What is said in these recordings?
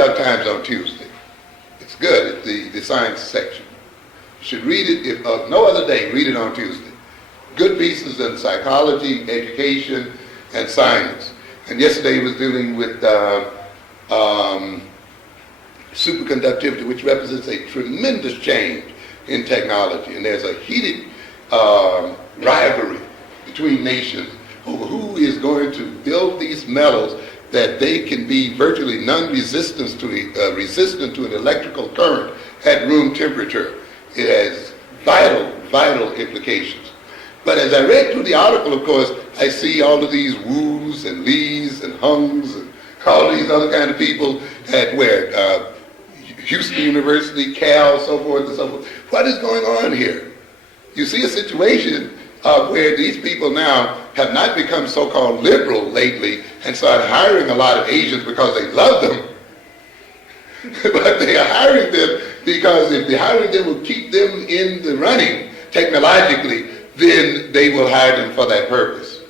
York Times on Tuesday. It's good. It's the science section. You should read it, if no other day, read it on Tuesday. Good pieces in psychology, education, and science. And yesterday he was dealing with superconductivity, which represents a tremendous change in technology. And there's a heated rivalry between nations over who is going to build these metals that they can be virtually non-resistant to resistant to an electrical current at room temperature. It has vital implications. But as I read through the article, of course, I see all of these Woos and Lees and Hungs and all these other kind of people at Houston University, Cal, so forth and so forth. What is going on here? You see a situation where these people now have not become so-called liberal lately and started hiring a lot of Asians because they love them, but they are hiring them because if the hiring them will keep them in the running technologically, then they will hire them for that purpose.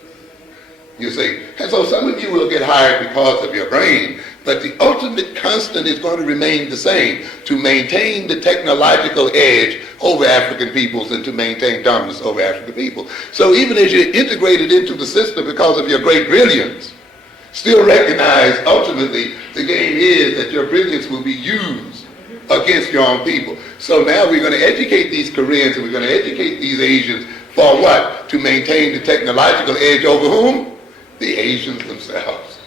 You see, and so some of you will get hired because of your brain, but the ultimate constant is going to remain the same, to maintain the technological edge over African peoples and to maintain dominance over African people. So even as you're integrated into the system because of your great brilliance, still recognize ultimately the game is that your brilliance will be used against your own people. So now we're going to educate these Koreans and we're going to educate these Asians for what? To maintain the technological edge over whom? The Asians themselves.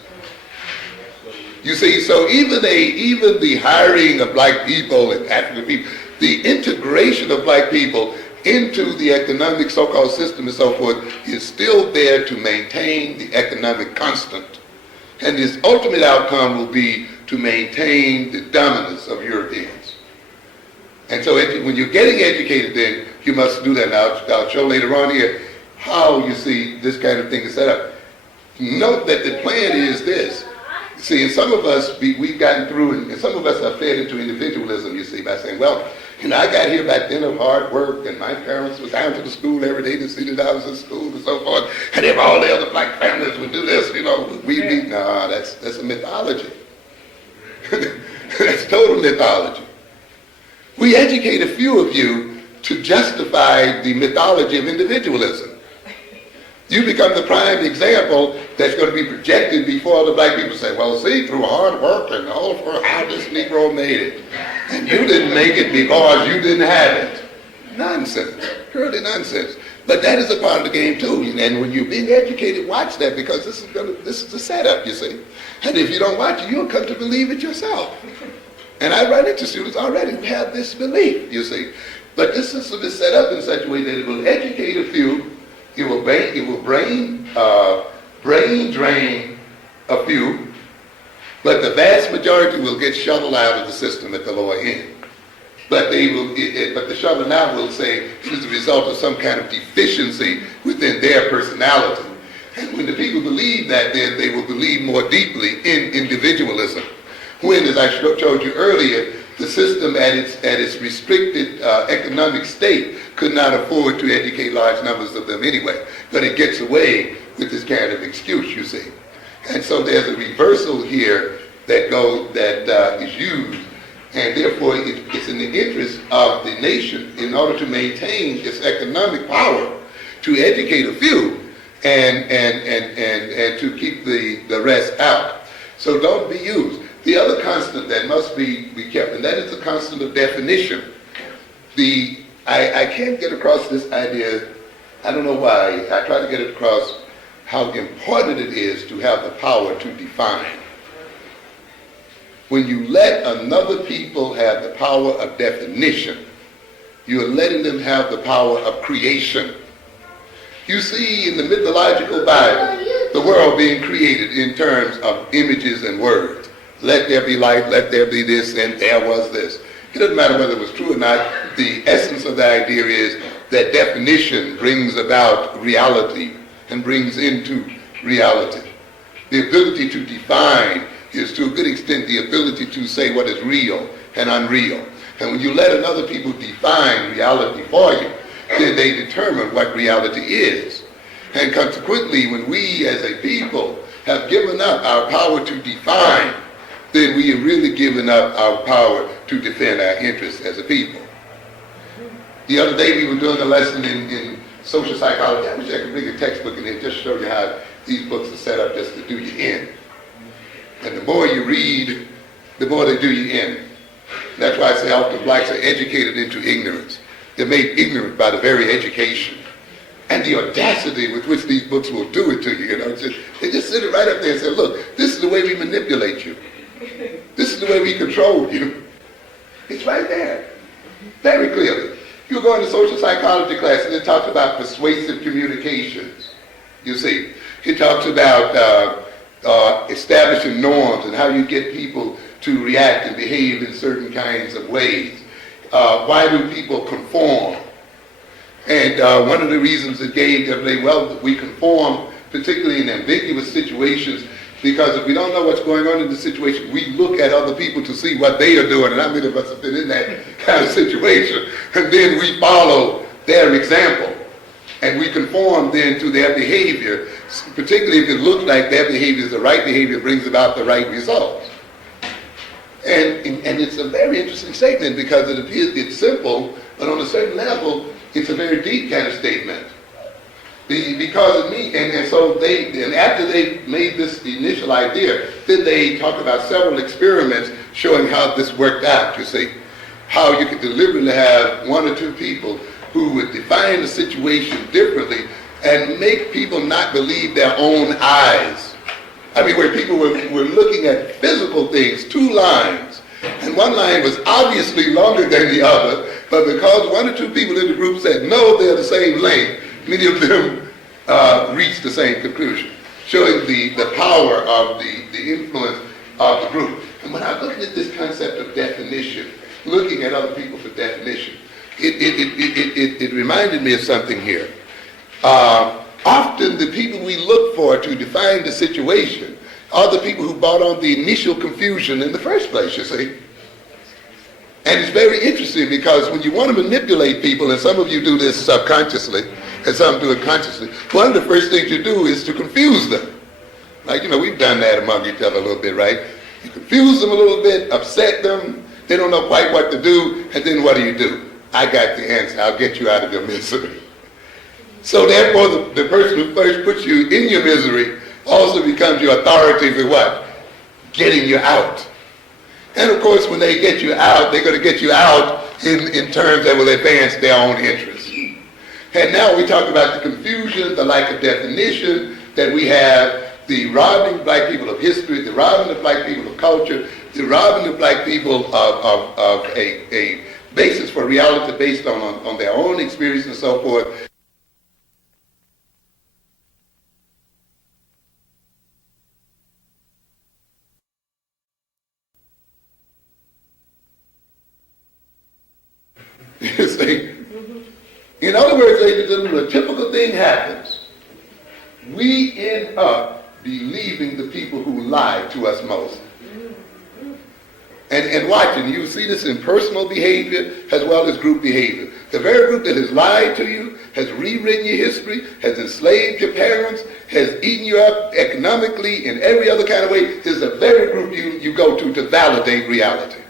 You see, so even the hiring of black people and African people, the integration of black people into the economic so-called system and so forth is still there to maintain the economic constant. And this ultimate outcome will be to maintain the dominance of Europeans. And so when you're getting educated, then you must do that. Now, I'll show later on here how you see this kind of thing is set up. Note that the plan is this. See, and some of us, we've gotten through, and some of us are fed into individualism, you see, by saying, well, I got here back then of hard work, and my parents were down to the school every day to see that I was in school and so forth, and if all the other black families would do this, no, that's a mythology. That's total mythology. We educate a few of you to justify the mythology of individualism. You become the prime example that's going to be projected before the black people say, well, see, through hard work and all for how this Negro made it. And you didn't make it because you didn't have it. Nonsense. Purely nonsense. But that is a part of the game too. And when you're being educated, watch that, because this is the setup, you see. And if you don't watch it, you'll come to believe it yourself. And I run into students already who have this belief, you see. But this system is set up in such a way that it will educate a few. It will brain drain a few, but the vast majority will get shoveled out of the system at the lower end. But but the shoveling out will say it is the result of some kind of deficiency within their personality. And when the people believe that, then they will believe more deeply in individualism. When, as I showed you earlier, the system at its restricted economic state could not afford to educate large numbers of them anyway. But it gets away with this kind of excuse, you see. And so there's a reversal here that is used, and therefore it's in the interest of the nation, in order to maintain its economic power, to educate a few and to keep the rest out. So don't be used. The other constant that must be kept, and that is the constant of definition. I can't get across this idea, I don't know why, I try to get it across how important it is to have the power to define. When you let another people have the power of definition, you're letting them have the power of creation. You see in the mythological Bible, the world being created in terms of images and words. Let there be light, let there be this, and there was this. It doesn't matter whether it was true or not. The essence of the idea is that definition brings about reality and brings into reality. The ability to define is to a good extent the ability to say what is real and unreal. And when you let other people define reality for you, then they determine what reality is. And consequently, when we as a people have given up our power to define, then we have really given up our power to defend our interests as a people. The other day we were doing a lesson in social psychology. I wish I could bring a textbook in here just show you how these books are set up just to do you in. And the more you read, the more they do you in. That's why I say often blacks are educated into ignorance. They're made ignorant by the very education. And the audacity with which these books will do it to you, you know. They just sit it right up there and say, look, this is the way we manipulate you. This is the way we control you. It's right there, very clearly. You go into social psychology class and it talks about persuasive communications. You see, it talks about establishing norms and how you get people to react and behave in certain kinds of ways. Why do people conform? And one of the reasons it gave them, well, we conform, particularly in ambiguous situations, because if we don't know what's going on in the situation, we look at other people to see what they are doing, and how many of us have been in that kind of situation, and then we follow their example, and we conform then to their behavior, particularly if it looks like their behavior is the right behavior, brings about the right results. And it's a very interesting statement because it appears it's simple, but on a certain level, it's a very deep kind of statement. Because of me, and so and after they made this initial idea, then they talked about several experiments showing how this worked out, you see. How you could deliberately have one or two people who would define the situation differently and make people not believe their own eyes. I mean, where people were looking at physical things, two lines, and one line was obviously longer than the other, but because one or two people in the group said, no, they're the same length, many of them reached the same conclusion, showing the power of the influence of the group. And when I looked at this concept of definition, looking at other people for definition, it reminded me of something here. Often the people we look for to define the situation are the people who brought on the initial confusion in the first place, you see. And it's very interesting because when you want to manipulate people, and some of you do this subconsciously, and some do it consciously, one of the first things you do is to confuse them. Like, you know, we've done that among each other a little bit, right? You confuse them a little bit, upset them, they don't know quite what to do, and then what do? I got the answer. I'll get you out of your misery. So therefore, the person who first puts you in your misery also becomes your authority for what? Getting you out. And of course, when they get you out, they're going to get you out in terms that will advance their own interests. And now we talk about the confusion, the lack of definition that we have, the robbing black people of history, the robbing of black people of culture, the robbing of black people of a basis for reality based on their own experience and so forth. You see? In other words, ladies and gentlemen, a typical thing happens. We end up believing the people who lie to us most. And watching, you see this in personal behavior as well as group behavior. The very group that has lied to you, has rewritten your history, has enslaved your parents, has eaten you up economically in every other kind of way, is the very group you go to validate reality.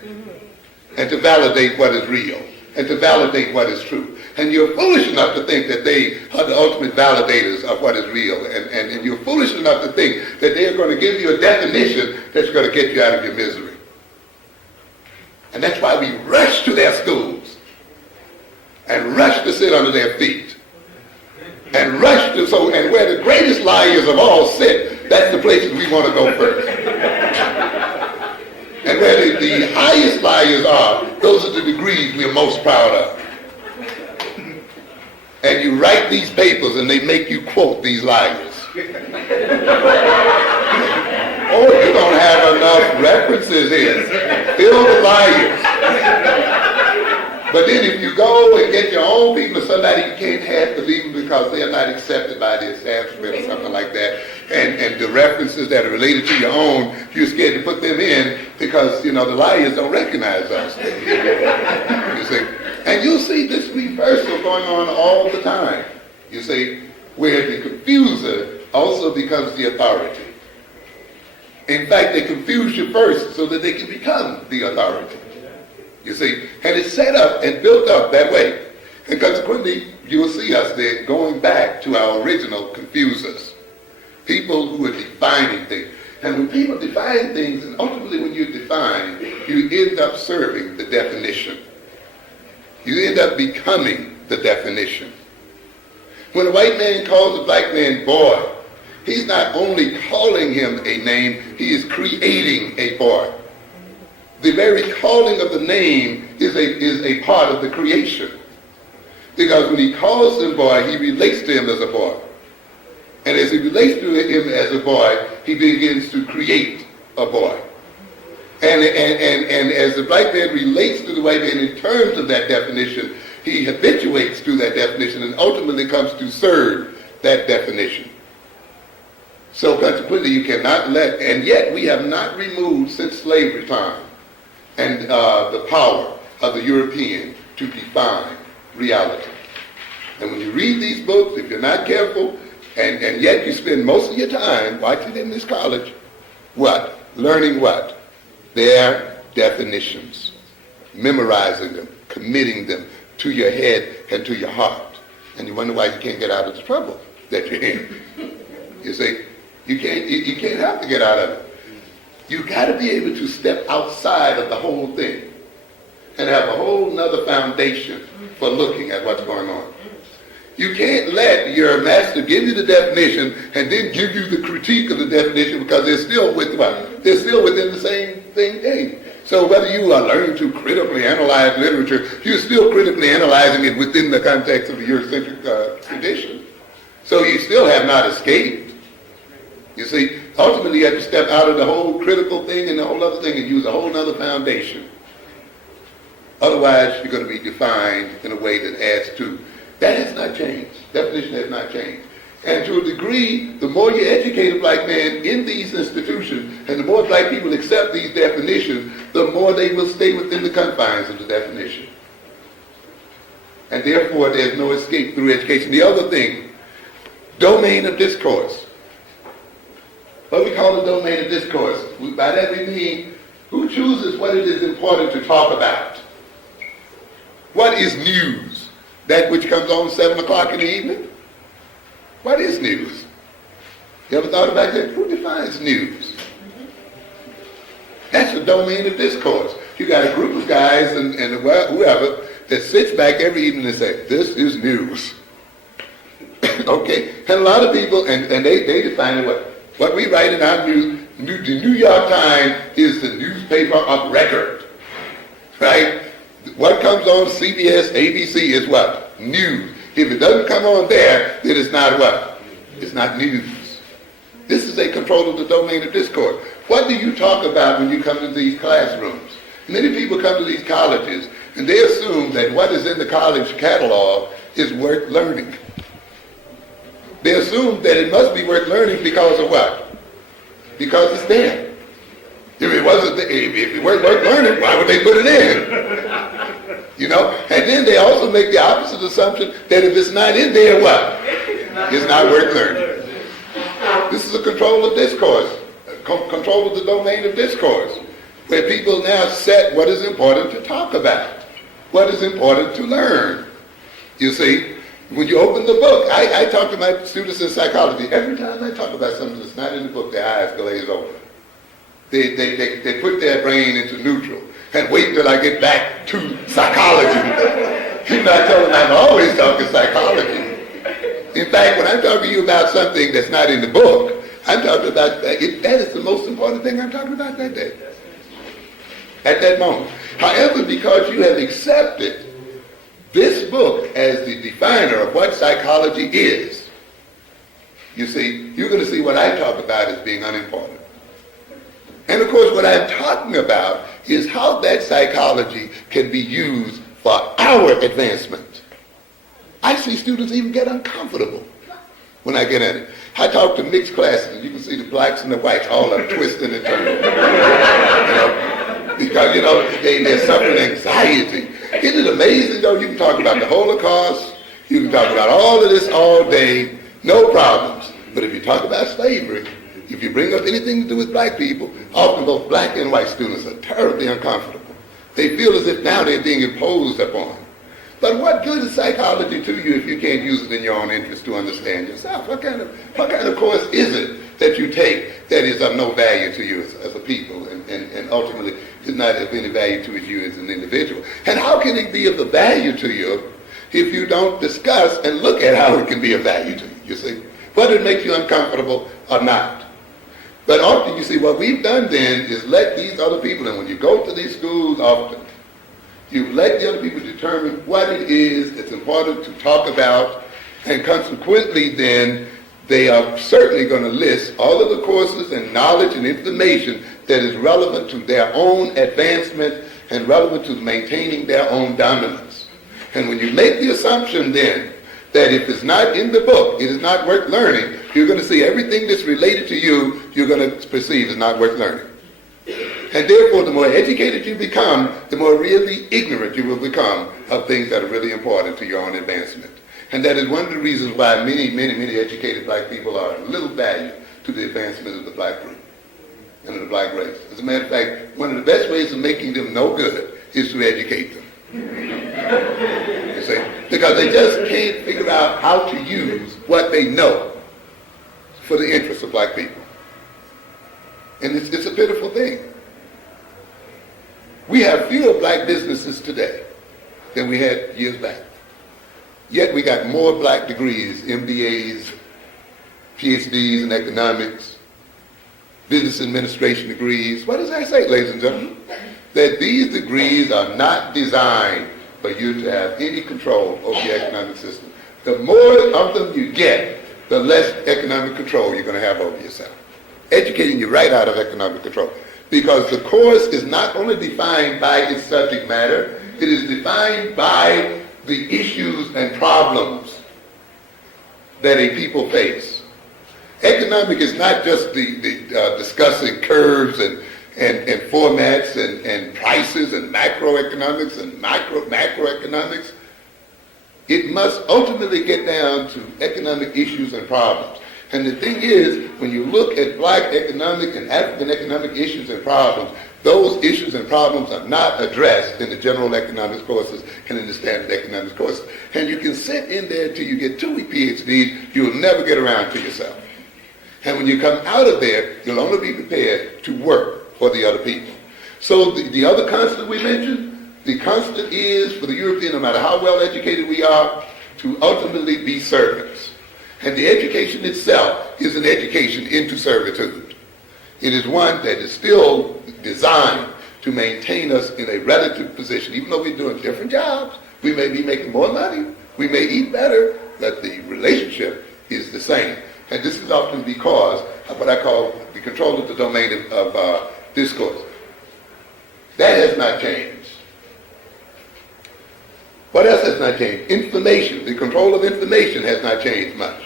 And to validate what is real. And to validate what is true. And you're foolish enough to think that they are the ultimate validators of what is real. And you're foolish enough to think that they are going to give you a definition that's going to get you out of your misery. And that's why we rush to their schools. And rush to sit under their feet. And rush to, and where the greatest liars of all sit, that's the places we want to go first. And where the highest liars are, those are the degrees we're most proud of. And you write these papers and they make you quote these liars. Oh, you don't have enough references here. Fill the liars. But then if you go and get your own people or somebody you can't have believe them because they are not accepted by the establishment or something like that, and the references that are related to your own, you're scared to put them in because, you know, the liars don't recognize us. You see? And you'll see this reversal going on all the time. You see, where the confuser also becomes the authority. In fact, they confuse you first so that they can become the authority. You see, and it's set up and built up that way. And consequently, you'll see us there going back to our original confusers. People who are defining things. And when people define things, and ultimately when you define, you end up serving the definition. You end up becoming the definition. When a white man calls a black man boy, he's not only calling him a name, he is creating a boy. The very calling of the name is a part of the creation. Because when he calls him boy, he relates to him as a boy. And as he relates to him as a boy, he begins to create a boy. And as the black man relates to the white man in terms of that definition, he habituates to that definition and ultimately comes to serve that definition. So consequently, you cannot let, and yet we have not removed since slavery time and the power of the European to define reality. And when you read these books, if you're not careful, and yet you spend most of your time watching in this college, what? Learning what? Their definitions, memorizing them, committing them to your head and to your heart. And you wonder why you can't get out of the trouble that you're in. You see, you can't have to get out of it. You've got to be able to step outside of the whole thing and have a whole nother foundation for looking at what's going on. You can't let your master give you the definition and then give you the critique of the definition because they're still with what? They're still within the same thing. So whether you are learning to critically analyze literature, you're still critically analyzing it within the context of the Eurocentric tradition. So you still have not escaped. You see, ultimately you have to step out of the whole critical thing and the whole other thing and use a whole other foundation. Otherwise, you're going to be defined in a way that adds to. That has not changed. Definition has not changed. And to a degree, the more you educate a black man in these institutions, and the more black people accept these definitions, the more they will stay within the confines of the definition. And therefore, there's no escape through education. The other thing, domain of discourse. What we call the domain of discourse. By that we mean, who chooses what it is important to talk about? What is news? That which comes on 7 o'clock in the evening? What is news? You ever thought about that? Who defines news? That's the domain of discourse. You got a group of guys and whoever that sits back every evening and say, this is news. Okay? And a lot of people, and they define it what we write in our news. The New York Times is the newspaper of record. Right? What comes on CBS, ABC is what? News. If it doesn't come on there, then it's not what? It's not news. This is a control of the domain of discourse. What do you talk about when you come to these classrooms? Many people come to these colleges and they assume that what is in the college catalog is worth learning. They assume that it must be worth learning because of what? Because it's there. If it weren't worth learning, why would they put it in? You know? And then they also make the opposite assumption that if it's not in there, what? It's not worth learning. This is a control of discourse, control of the domain of discourse, where people now set what is important to talk about, what is important to learn. You see, when you open the book, I talk to my students in psychology. Every time I talk about something that's not in the book, their eyes glaze over. They put their brain into neutral and wait until I get back to psychology. You know, I tell them I'm always talking psychology. In fact, when I'm talking to you about something that's not in the book, I'm talking about that is the most important thing I'm talking about that day, at that moment. However, because you have accepted this book as the definer of what psychology is, you see, you're going to see what I talk about as being unimportant. And of course, what I'm talking about is how that psychology can be used for our advancement. I see students even get uncomfortable when I get in it. I talk to mixed classes, and you can see the blacks and the whites all are twisting and turning. Because, they're suffering anxiety. Isn't it amazing, though? You can talk about the Holocaust, you can talk about all of this all day, no problems. But if you talk about slavery, if you bring up anything to do with black people, often both black and white students are terribly uncomfortable. They feel as if now they're being imposed upon. But what good is psychology to you if you can't use it in your own interest to understand yourself? What kind of course is it that you take that is of no value to you as a people and ultimately is not of any value to you as an individual? And how can it be of the value to you if you don't discuss and look at how it can be of value to you, you see? Whether it makes you uncomfortable or not. But often, you see, what we've done then is let these other people, and when you go to these schools often, you let the other people determine what it is that's important to talk about, and consequently then, they are certainly going to list all of the courses and knowledge and information that is relevant to their own advancement and relevant to maintaining their own dominance. And when you make the assumption then that if it's not in the book, it is not worth learning, you're going to see everything that's related to you, you're going to perceive is not worth learning. And therefore, the more educated you become, the more really ignorant you will become of things that are really important to your own advancement. And that is one of the reasons why many educated black people are of little value to the advancement of the black group and of the black race. As a matter of fact, one of the best ways of making them no good is to educate them. You see? Because they just can't figure out how to use what they know for the interests of black people. And it's a pitiful thing. We have fewer black businesses today than we had years back. Yet we got more black degrees, MBAs, PhDs in economics, business administration degrees. What does that say, ladies and gentlemen? That these degrees are not designed for you to have any control over the economic system. The more of them you get, the less economic control you're going to have over yourself. Educating you right out of economic control. Because the course is not only defined by its subject matter, it is defined by the issues and problems that a people face. Economic is not just the discussing curves and formats and prices and macroeconomics and macroeconomics. It must ultimately get down to economic issues and problems. And the thing is, when you look at black economic and African economic issues and problems, those issues and problems are not addressed in the general economics courses and in the standard economics courses. And you can sit in there till you get 2 PhDs, you'll never get around to yourself. And when you come out of there, you'll only be prepared to work for the other people. So the other constant we mentioned, the constant is for the European, no matter how well educated we are, to ultimately be servants. And the education itself is an education into servitude. It is one that is still designed to maintain us in a relative position. Even though we're doing different jobs, we may be making more money, we may eat better, but the relationship is the same. And this is often because of what I call the control of the domain of discourse. That has not changed. What else has not changed? Information. The control of information has not changed much.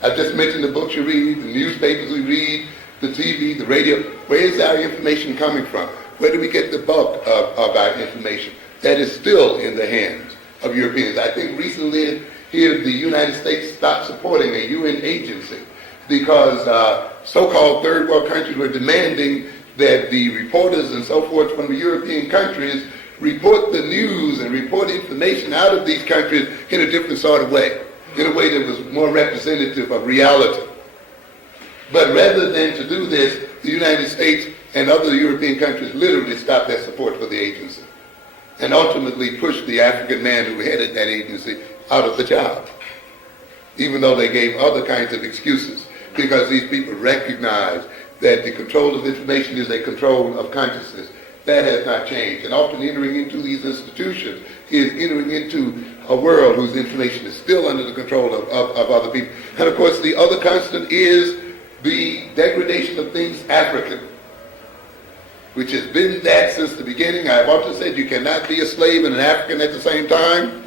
I've just mentioned the books you read, the newspapers we read, the TV, the radio. Where is our information coming from? Where do we get the bulk of our information? That is still in the hands of Europeans. I think recently here the United States stopped supporting a UN agency because so-called third world countries were demanding that the reporters and so forth from the European countries report the news and report information out of these countries in a different sort of way, in a way that was more representative of reality. But rather than to do this, the United States and other European countries literally stopped their support for the agency and ultimately pushed the African man who headed that agency out of the job, even though they gave other kinds of excuses, because these people recognize that the control of information is a control of consciousness. That has not changed. And often entering into these institutions is entering into a world whose information is still under the control of other people. And of course, the other constant is the degradation of things African, which has been that since the beginning. I've often said you cannot be a slave and an African at the same time.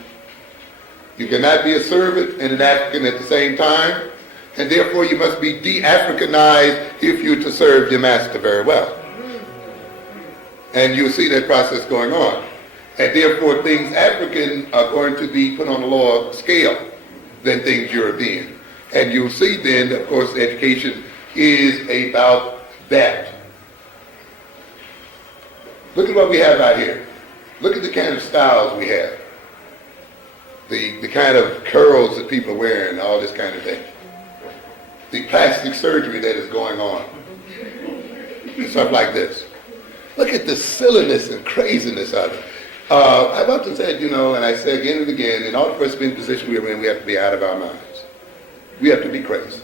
You cannot be a servant and an African at the same time. And therefore you must be de-Africanized if you're to serve your master very well. And you'll see that process going on. And therefore things African are going to be put on a lower scale than things European. And you'll see then, of course, education is about that. Look at what we have out here. Look at the kind of styles we have. The kind of curls that people are wearing, all this kind of thing. The plastic surgery that is going on. And stuff like this. Look at the silliness and craziness of it. I've often said, and I say again and again, in order for us to be in the position we are in, we have to be out of our minds. We have to be crazy.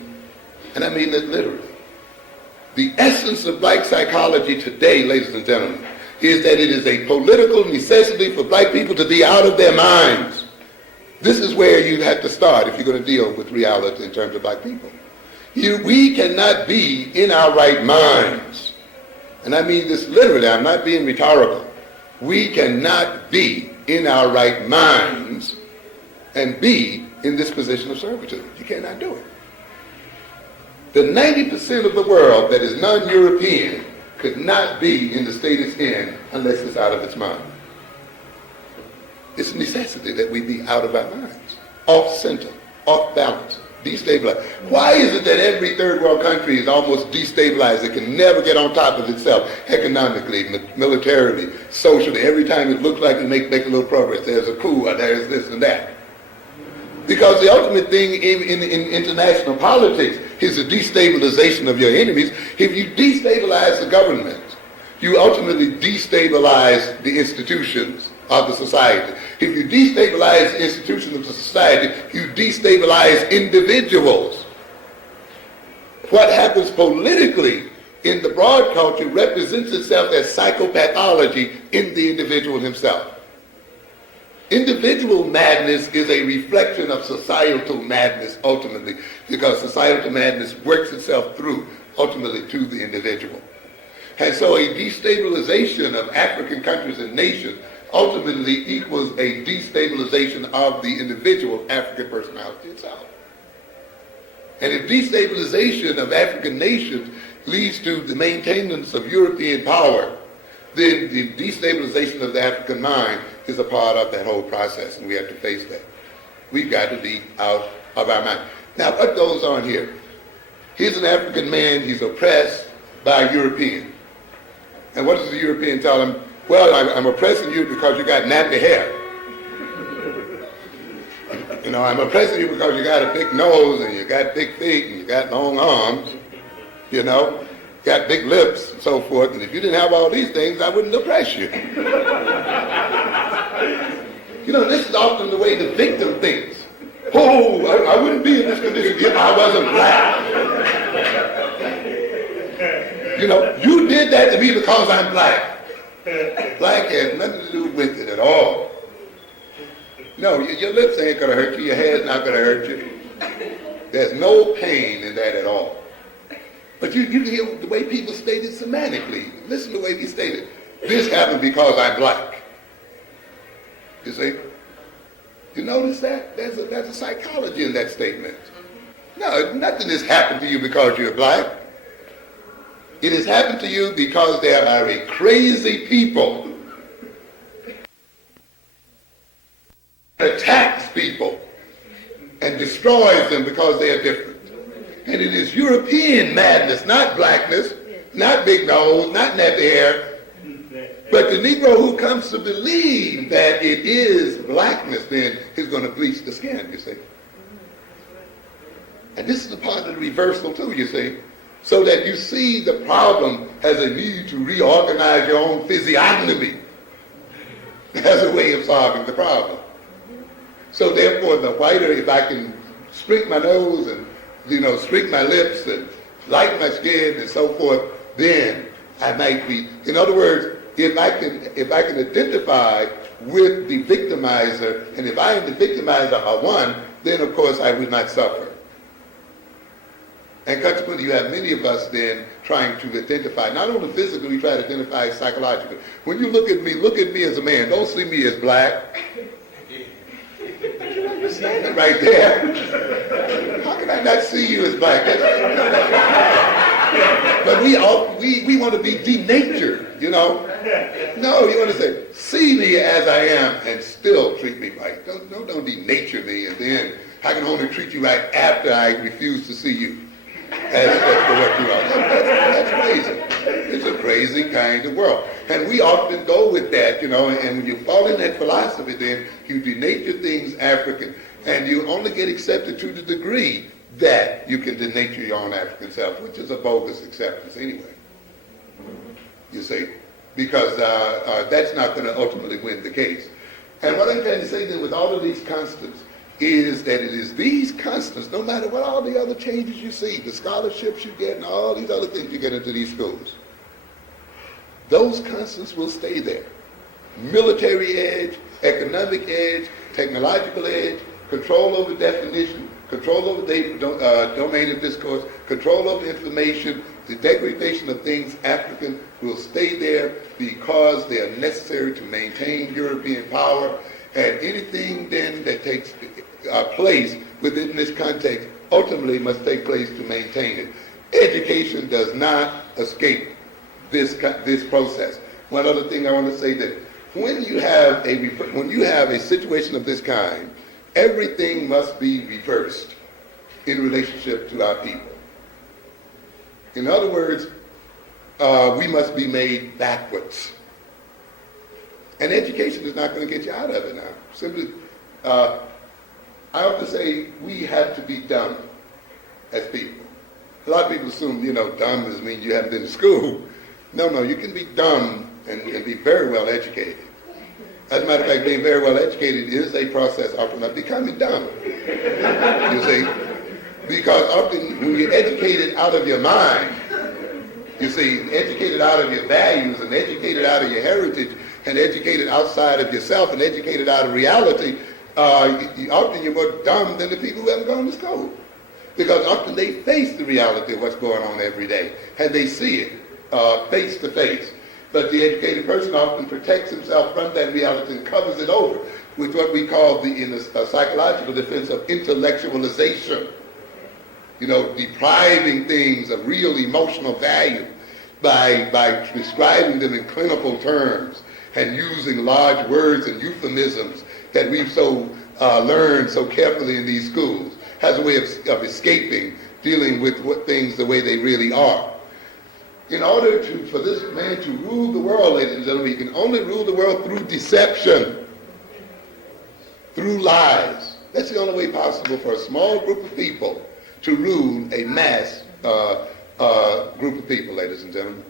And I mean that literally. The essence of black psychology today, ladies and gentlemen, is that it is a political necessity for black people to be out of their minds. This is where you have to start if you're going to deal with reality in terms of black people. We cannot be in our right minds. And I mean this literally, I'm not being rhetorical. We cannot be in our right minds and be in this position of servitude. You cannot do it. The 90% of the world that is non-European could not be in the state it's in unless it's out of its mind. It's a necessity that we be out of our minds, off center, off balance, destabilized. Why is it that every third world country is almost destabilized? It can never get on top of itself economically, militarily, socially. Every time it looks like it make a little progress, there's a coup or there's this and that. Because the ultimate thing in international politics is the destabilization of your enemies. If you destabilize the government, you ultimately destabilize the institutions of the society. If you destabilize the institutions of the society, you destabilize individuals. What happens politically in the broad culture represents itself as psychopathology in the individual himself. Individual madness is a reflection of societal madness ultimately, because societal madness works itself through ultimately to the individual. And so a destabilization of African countries and nations ultimately equals a destabilization of the individual African personality itself. And if destabilization of African nations leads to the maintenance of European power, then the destabilization of the African mind is a part of that whole process, and we have to face that. We've got to be out of our mind. Now, what goes on here? Here's an African man, he's oppressed by a European. And what does the European tell him? Well, I'm oppressing you because you got nappy hair. I'm oppressing you because you got a big nose, and you got big feet, and you got long arms, got big lips and so forth, and if you didn't have all these things, I wouldn't oppress you. This is often the way the victim thinks. Oh, I wouldn't be in this condition if I wasn't black. You did that to me because I'm black. Black has nothing to do with it at all. No, your lips ain't going to hurt you, your hair's not going to hurt you. There's no pain in that at all. But you can hear the way people state it semantically. Listen to the way we state it. This happened because I'm black. You see? You notice that? There's a psychology in that statement. No, nothing has happened to you because you're black. It has happened to you because there are a crazy people that attacks people and destroys them because they are different. And it is European madness, not blackness, not big nose, not nappy hair, but the Negro who comes to believe that it is blackness, then is going to bleach the skin, you see. And this is a part of the reversal too, you see, so that you see the problem as a need to reorganize your own physiognomy as a way of solving the problem. So therefore, the whiter, if I can streak my nose and streak my lips and lighten my skin and so forth, then I might be. In other words, if I can identify with the victimizer, and if I and the victimizer are one, then of course I will not suffer. And consequently, you have many of us then trying to identify, not only physically, we try to identify psychologically. When you look at me as a man. Don't see me as black. You're standing right there. How can I not see you as black? But we want to be denatured, No, you want to say, see me as I am and still treat me right. Don't denature me, and then I can only treat you right after I refuse to see you. as for what you are. That's crazy. It's a crazy kind of world. And we often go with that, and when you fall in that philosophy, then you denature things African, and you only get accepted to the degree that you can denature your own African self, which is a bogus acceptance anyway. You see, because that's not going to ultimately win the case. And what I'm trying to say then with all of these constants is that it is these constants, no matter what all the other changes you see, the scholarships you get and all these other things you get into these schools, those constants will stay there. Military edge, economic edge, technological edge, control over definition, control over domain of discourse, control over information, the degradation of things African will stay there because they are necessary to maintain European power. And anything then that takes place within this context ultimately must take place to maintain it. Education does not escape this process. One other thing I want to say, that when you have a situation of this kind, everything must be reversed in relationship to our people. In other words, we must be made backwards. And education is not going to get you out of it now. Simply, I often say we have to be dumb as people. A lot of people assume, dumb does mean you haven't been to school. No, you can be dumb and be very well educated. As a matter of fact, being very well educated is a process often of becoming dumb. You see? Because often when you're educated out of your mind, you see, educated out of your values and educated out of your heritage and educated outside of yourself and educated out of reality, often you're more dumb than the people who haven't gone to school. Because often they face the reality of what's going on every day and they see it face to face. But the educated person often protects himself from that reality and covers it over with what we call in the psychological defense of intellectualization. Depriving things of real emotional value by describing them in clinical terms and using large words and euphemisms that we've so learned so carefully in these schools as a way of escaping dealing with things the way they really are. In order for this man to rule the world, ladies and gentlemen, he can only rule the world through deception, through lies. That's the only way possible for a small group of people to rule a mass group of people, ladies and gentlemen.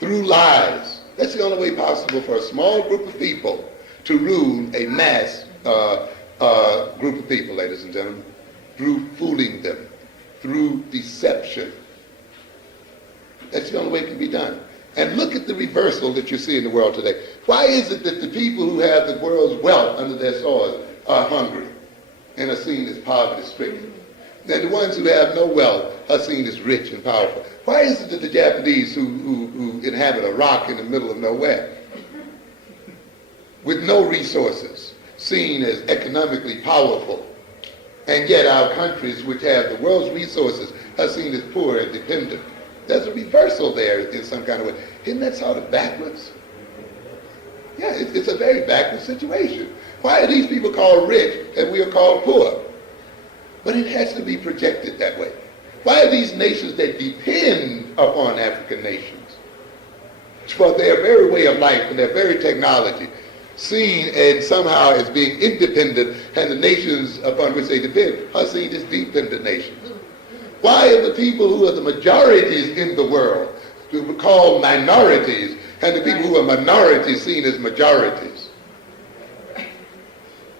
Through lies. That's the only way possible for a small group of people to rule a mass group of people, ladies and gentlemen. Through fooling them, through deception. That's the only way it can be done. And look at the reversal that you see in the world today. Why is it that the people who have the world's wealth under their swords are hungry and are seen as poverty-stricken? And the ones who have no wealth are seen as rich and powerful. Why is it that the Japanese who inhabit a rock in the middle of nowhere with no resources, seen as economically powerful, and yet our countries which have the world's resources are seen as poor and dependent? There's a reversal there in some kind of way. Isn't that sort of backwards? Yeah, it's a very backwards situation. Why are these people called rich and we are called poor? But it has to be projected that way. Why are these nations that depend upon African nations for their very way of life and their very technology seen as somehow as being independent, and the nations upon which they depend are seen as dependent nations? Why are the people who are the majorities in the world called minorities, and the people who are minorities seen as majorities?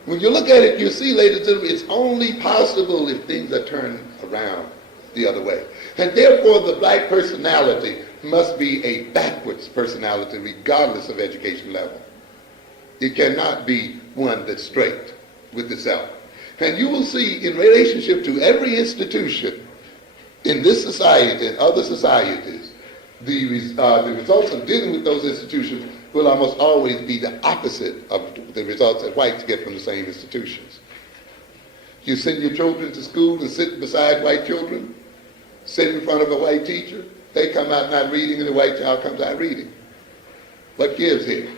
When you look at it, you see, ladies and gentlemen, it's only possible if things are turned around the other way. And therefore, the black personality must be a backwards personality regardless of education level. It cannot be one that's straight with itself. And you will see in relationship to every institution in this society and other societies, the results of dealing with those institutions will almost always be the opposite of the results that whites get from the same institutions. You send your children to school and sit beside white children, sit in front of a white teacher, they come out not reading and the white child comes out reading. What gives here?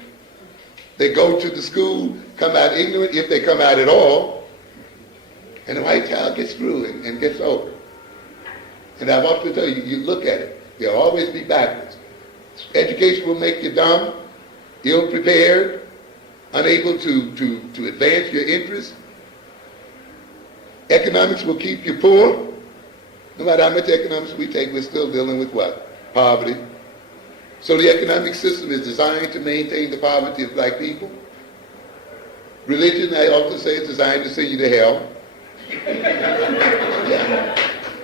They go to the school, come out ignorant, if they come out at all, And the white child gets through and gets over. And I've often tell you, you look at it, they'll always be backwards. Education will make you dumb, ill-prepared, unable to advance your interests. Economics will keep you poor. No matter how much economics we take, we're still dealing with what? Poverty. So the economic system is designed to maintain the poverty of black people. Religion, I often say, is designed to send you to hell. Yeah.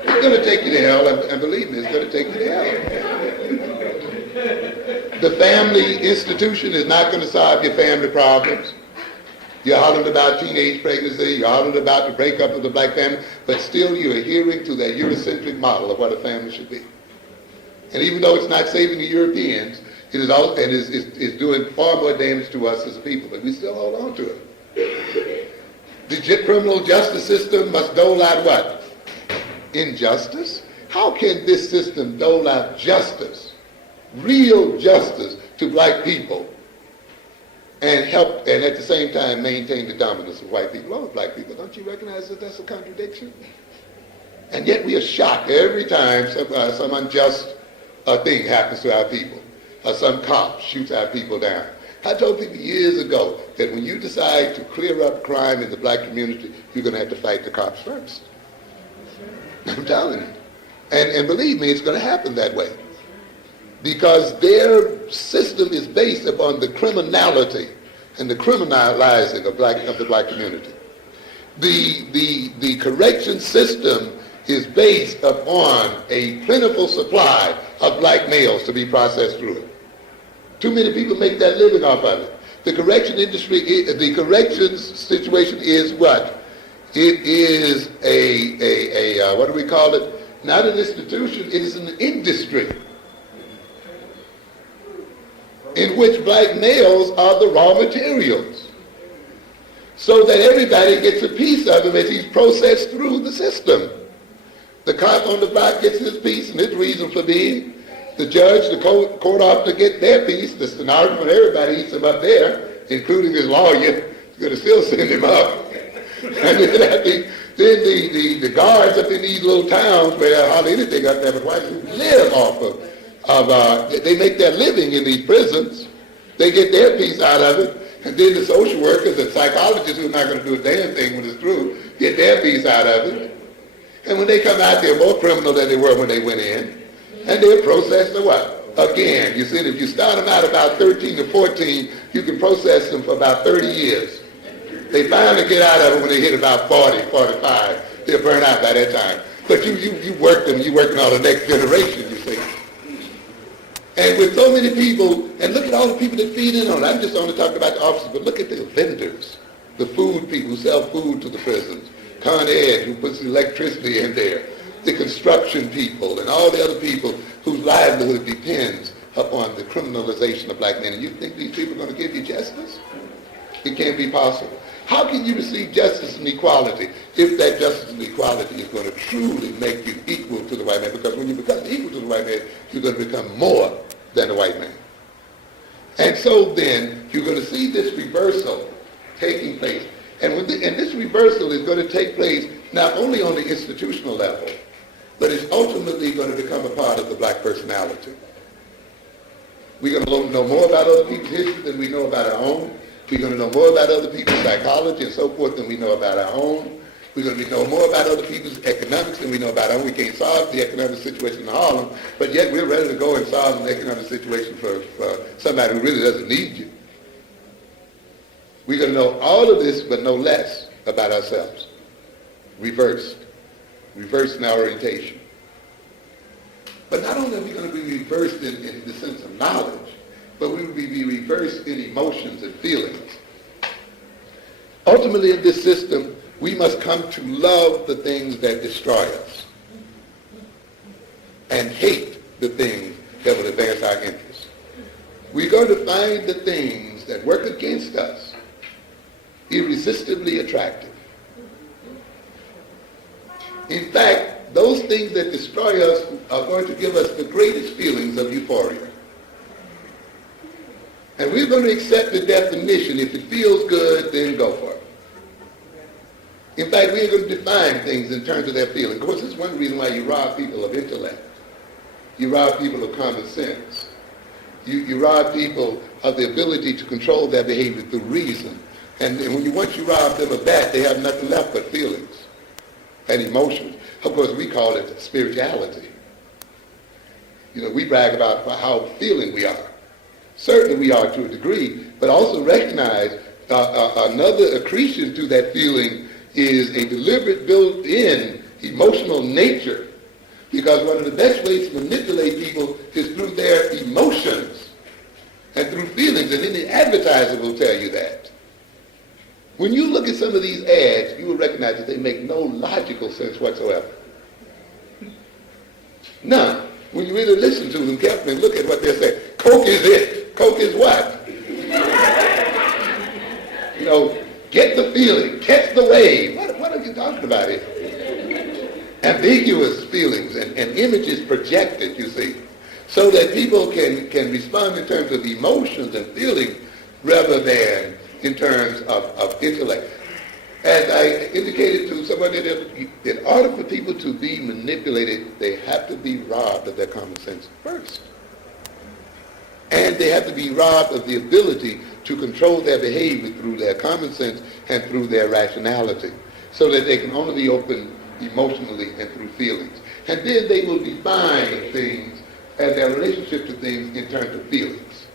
It's going to take you to hell, and believe me, it's going to take you to hell. The family institution is not going to solve your family problems. You're hollering about teenage pregnancy, you're hollering about the breakup of the black family, but still you're adhering to that Eurocentric model of what a family should be. And even though it's not saving the Europeans, it is also, and is doing far more damage to us as a people, but we still hold on to it. The criminal justice system must dole out what? Injustice? How can this system dole out justice, real justice to black people, and help, and at the same time maintain the dominance of white people over black people? Don't you recognize that that's a contradiction? And yet we are shocked every time some unjust thing happens to our people, or some cop shoots our people down. I told people years ago that when you decide to clear up crime in the black community, you're going to have to fight the cops first. I'm telling you. And believe me, it's going to happen that way. Because their system is based upon the criminality and the criminalizing of the black community. The correction system is based upon a plentiful supply of black males to be processed through it. Too many people make that living off of it. The correction industry, the corrections situation is what? It is a what do we call it? Not an institution, it is an industry in which black males are the raw materials, so that everybody gets a piece of him as he's processed through the system. The cop on the block gets his piece and his reason for being. The judge, the court officer get their piece. The stenographer, everybody eats him up there, including his lawyer. He's going to still send him up. And then the guards up in these little towns where hardly anything up there but white people live off of they make their living in these prisons. They get their piece out of it. And then the social workers and psychologists who are not going to do a damn thing when it's through get their piece out of it. And when they come out, they're more criminal than they were when they went in. And they're processed to what? Again, you see, if you start them out about 13 to 14, you can process them for about 30 years. They finally get out of it when they hit about 40, 45. They're burned out by that time. But you work them, you're working on the next generation, you see. And with so many people, and look at all the people that feed in on it. I'm just only talking about the officers, but look at the vendors, the food people who sell food to the prisons, Con Ed who puts electricity in there, the construction people, and all the other people whose livelihood depends upon the criminalization of black men. And you think these people are going to give you justice? It can't be possible. How can you receive justice and equality if that justice and equality is going to truly make you equal to the white man? Because when you become equal to the white man, you're going to become more than the white man. And so then, you're going to see this reversal taking place. And this reversal is going to take place not only on the institutional level, but it's ultimately going to become a part of the black personality. We're going to know more about other people's history than we know about our own. We're going to know more about other people's psychology and so forth than we know about our own. We're going to know more about other people's economics than we know about our own. We can't solve the economic situation in Harlem, but yet we're ready to go and solve an economic situation for somebody who really doesn't need you. We're going to know all of this, but no less about ourselves. Reversed in our orientation. But not only are we going to be reversed in the sense of knowledge, but we will be reversed in emotions and feelings. Ultimately, in this system, we must come to love the things that destroy us and hate the things that will advance our interests. We're going to find the things that work against us irresistibly attractive. In fact, those things that destroy us are going to give us the greatest feelings of euphoria. And we're going to accept the definition. If it feels good, then go for it. In fact, we ain't going to define things in terms of their feeling. Of course, this is one reason why you rob people of intellect. You rob people of common sense. You rob people of the ability to control their behavior through reason. And once you rob them of that, they have nothing left but feelings and emotions. Of course, we call it spirituality. We brag about how feeling we are. Certainly we are to a degree, but also recognize another accretion to that feeling is a deliberate built-in emotional nature. Because one of the best ways to manipulate people is through their emotions and through feelings. And then the advertiser will tell you that. When you look at some of these ads, you will recognize that they make no logical sense whatsoever. None. When you really listen to them carefully and look at what they're saying, Coke is it. Coke is what? Get the feeling, catch the wave. What are you talking about here? Ambiguous feelings and images projected, you see, so that people can respond in terms of emotions and feelings rather than in terms of intellect. As I indicated to somebody, in order for people to be manipulated, they have to be robbed of their common sense first. And they have to be robbed of the ability to control their behavior through their common sense and through their rationality, so that they can only be open emotionally and through feelings. And then they will define things and their relationship to things in terms of feelings.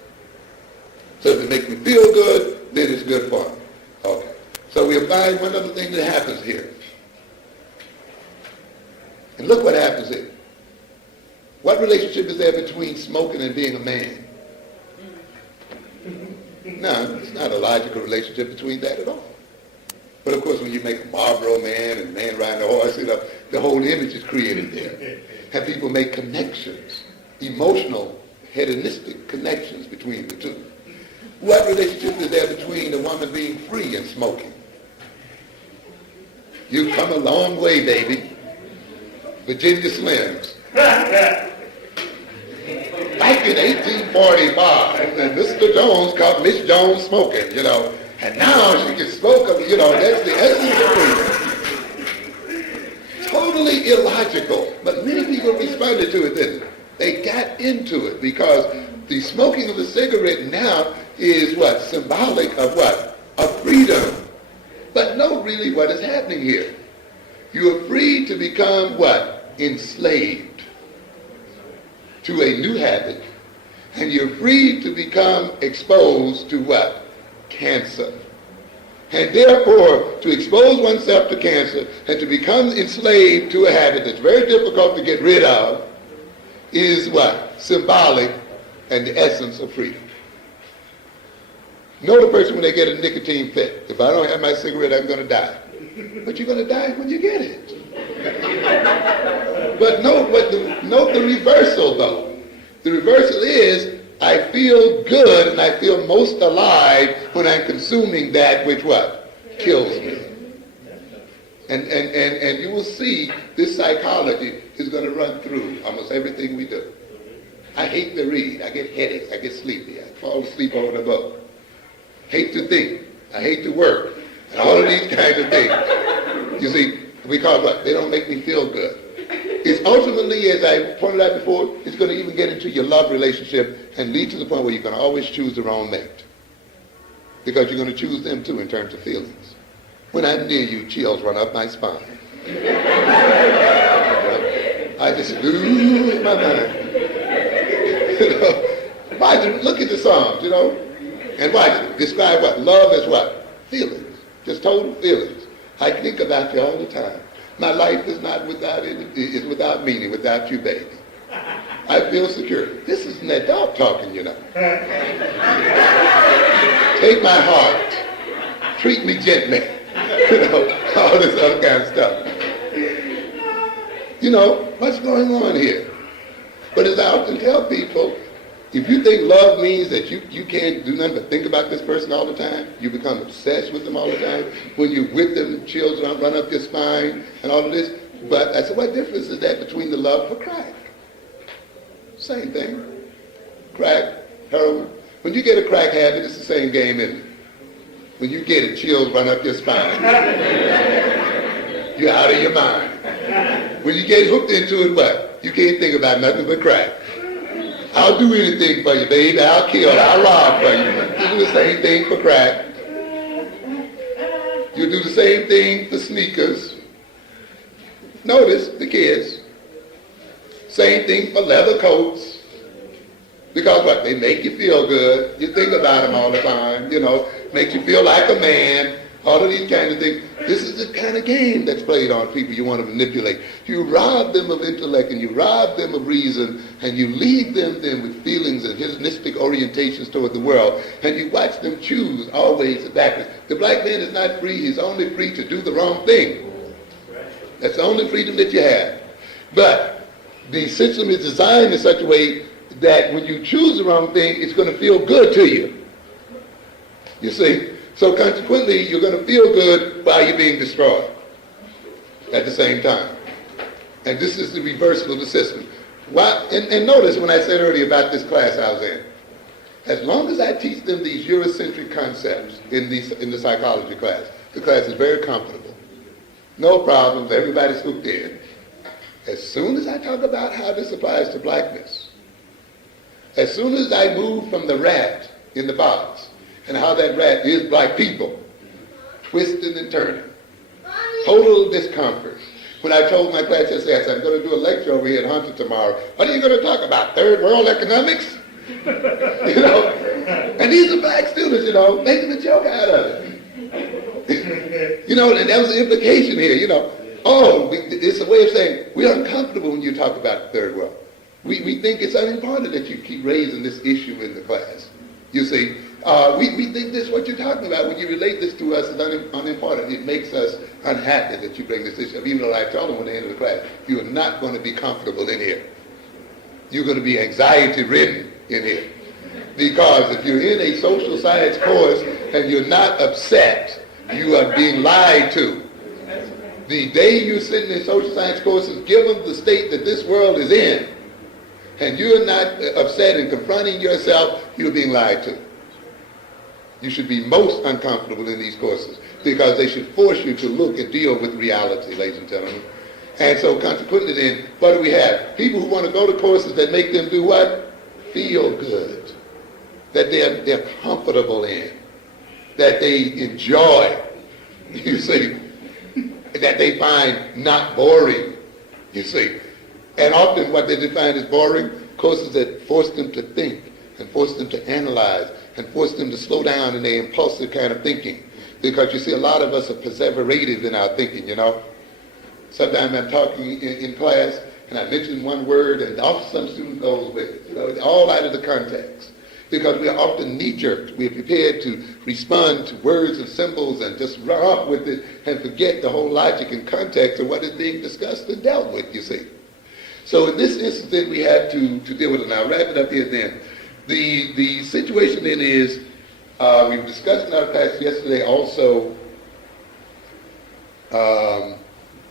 So if it makes me feel good, then it's good for me. Okay. So we'll find one other thing that happens here. And look what happens here. What relationship is there between smoking and being a man? No, it's not a logical relationship between that at all. But of course, when you make a Marlboro man and a man riding a horse, the whole image is created there. And people make connections, emotional, hedonistic connections between the two. What relationship is there between a woman being free and smoking? You've come a long way, baby. Virginia Slims. Back in 1845, and Mr. Jones caught Miss Jones smoking, and now she can smoke, that's the essence of freedom. Totally illogical, but many people responded to it, didn't they? They got into it because the smoking of a cigarette now is what? Symbolic of what? Of freedom. But note really what is happening here. You are free to become what? Enslaved to a new habit, and you're free to become exposed to what? Cancer. And therefore, to expose oneself to cancer and to become enslaved to a habit that's very difficult to get rid of is what? Symbolic and the essence of freedom. Know the person when they get a nicotine fit. If I don't have my cigarette, I'm going to die. But you're going to die when you get it. But note the reversal, though. The reversal is, I feel good and I feel most alive when I'm consuming that which what? Kills me. And you will see this psychology is going to run through almost everything we do. I hate to read. I get headaches. I get sleepy. I fall asleep over the book. Hate to think. I hate to work. And all of these kinds of things. You see, because what? They don't make me feel good. It's ultimately, as I pointed out before, it's going to even get into your love relationship and lead to the point where you're going to always choose the wrong mate. Because you're going to choose them too in terms of feelings. When I'm near you, chills run up my spine. I just lose my mind. Look at the Psalms, and watch it. Describe what? Love as what? Feelings. Just total feelings. I think about you all the time. My life is not without it's without meaning, without you, baby. I feel secure. This is an adult talking, Take my heart. Treat me gently. All this other kind of stuff. What's going on here? But as I often tell people, if you think love means that you can't do nothing but think about this person all the time, you become obsessed with them all the time, when you're with them, chills run up your spine and all of this. But I said, what difference is that between the love for crack? Same thing. Crack, heroin. When you get a crack habit, it's the same game, isn't it? When you get it, chills run up your spine. You're out of your mind. When you get hooked into it, what? You can't think about nothing but crack. I'll do anything for you, baby. I'll kill, I'll rob for you. You do the same thing for crack. You do the same thing for sneakers. Notice the kids. Same thing for leather coats. Because what? They make you feel good. You think about them all the time. You know, makes you feel like a man. All of these kind of things. This is the kind of game that's played on people you want to manipulate. You rob them of intellect and you rob them of reason and you lead them then with feelings and hedonistic orientations toward the world and you watch them choose always backwards. The black man is not free. He's only free to do the wrong thing. That's the only freedom that you have. But the system is designed in such a way that when you choose the wrong thing, it's going to feel good to you. You see? So consequently, you're going to feel good while you're being destroyed at the same time. And this is the reversal of the system. And notice when I said earlier about this class I was in, as long as I teach them these Eurocentric concepts in the psychology class, the class is very comfortable. No problems, everybody's hooked in. As soon as I talk about how this applies to blackness, as soon as I move from the rat in the box, and how that rat is black people, twisting and turning. Total discomfort. When I told my class yesterday, I said, I'm going to do a lecture over here at Hunter tomorrow. What are you going to talk about? Third world economics? You know? And these are black students, you know, making a joke out of it. You know, and that was the implication here, you know. It's a way of saying, we're uncomfortable when you talk about the third world. We think it's unimportant that you keep raising this issue in the class. You see, we think this, what you're talking about, when you relate this to us, is unimportant. It makes us unhappy that you bring this issue up. Even though I told them when they enter the class, you are not going to be comfortable in here. You're going to be anxiety-ridden in here. Because if you're in a social science course and you're not upset, you are being lied to. The day you're sitting in social science courses, given the state that this world is in, and you're not upset and confronting yourself, you're being lied to. You should be most uncomfortable in these courses because they should force you to look and deal with reality, ladies and gentlemen. And so consequently then, what do we have? People who want to go to courses that make them do what? Feel good. That they're comfortable in. That they enjoy. You see. That they find not boring. You see. And often what they define as boring, courses that force them to think and force them to analyze and force them to slow down in their impulsive kind of thinking. Because you see, a lot of us are perseverative in our thinking, you know. Sometimes I'm talking in class and I mention one word and often some student goes with it, you know, all out of the context. Because we are often knee-jerked. We are prepared to respond to words and symbols and just run off with it and forget the whole logic and context of what is being discussed and dealt with, you see. So in this instance, then we have to deal with it. Now, wrap it up here then. The situation then is, we discussed in our class yesterday also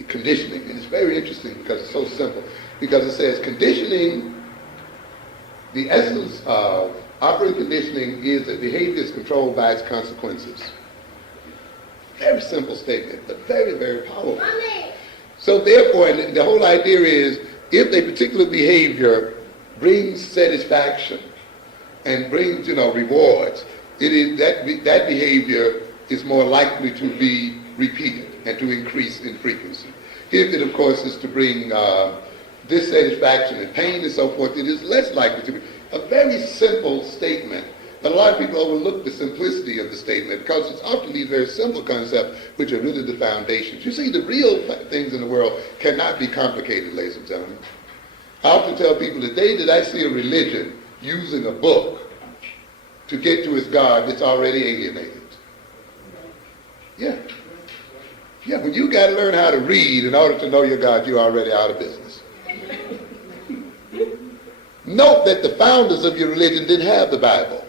conditioning. And it's very interesting because it's so simple. Because it says conditioning, the essence of operant conditioning is that behavior is controlled by its consequences. Very simple statement, but very, very powerful. So therefore, and the whole idea is, if a particular behavior brings satisfaction and brings, rewards, it is that behavior is more likely to be repeated and to increase in frequency. If it, of course, is to bring dissatisfaction and pain and so forth, it is less likely to be. A very simple statement, but a lot of people overlook the simplicity of the statement because it's often these very simple concepts which are really the foundations. You see, the real things in the world cannot be complicated, ladies and gentlemen. I often tell people, the day that I see a religion using a book to get to its God, it's already alienated. Yeah. Yeah, when you got to learn how to read in order to know your God, you're already out of business. Note that the founders of your religion didn't have the Bible.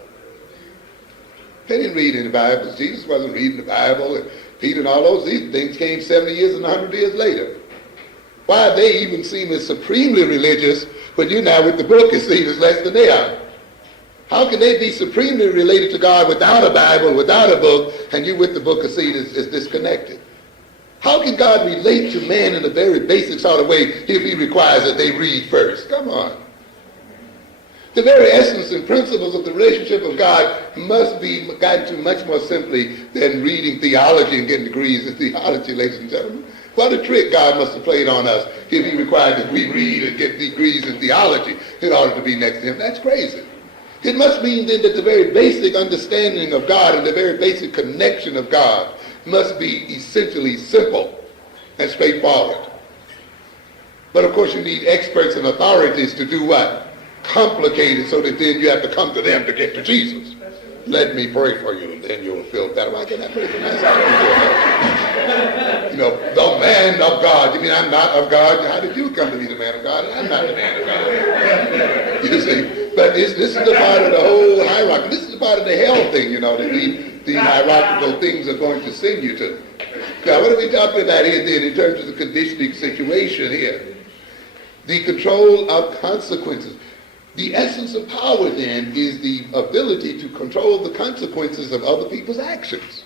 They didn't read any Bibles. Jesus wasn't reading the Bible, and Peter and all those these things came 70 years and 100 years later. Why they even seem as supremely religious, but you now with the book it seems as less than they are. How can they be supremely related to God without a Bible, without a book, and you with the book of seed is disconnected? How can God relate to man in a very basic sort of way if he requires that they read first? Come on. The very essence and principles of the relationship of God must be gotten to much more simply than reading theology and getting degrees in theology, ladies and gentlemen. What a trick God must have played on us if he required that we read and get degrees in theology in order to be next to him. That's crazy. It must mean then that the very basic understanding of God and the very basic connection of God must be essentially simple and straightforward. But of course you need experts and authorities to do what? Complicate it so that then you have to come to them to get to Jesus. Let me pray for you and then you'll feel better. Why can't I pray for myself? You know, the man of God. You mean I'm not of God? How did you come to be the man of God? I'm not the man of God. You see? But this is the part of the whole hierarchy. This is the part of the hell thing, you know, that these hierarchical things are going to send you to. Now, what are we talking about here then in terms of the conditioning situation here? The control of consequences. The essence of power then is the ability to control the consequences of other people's actions.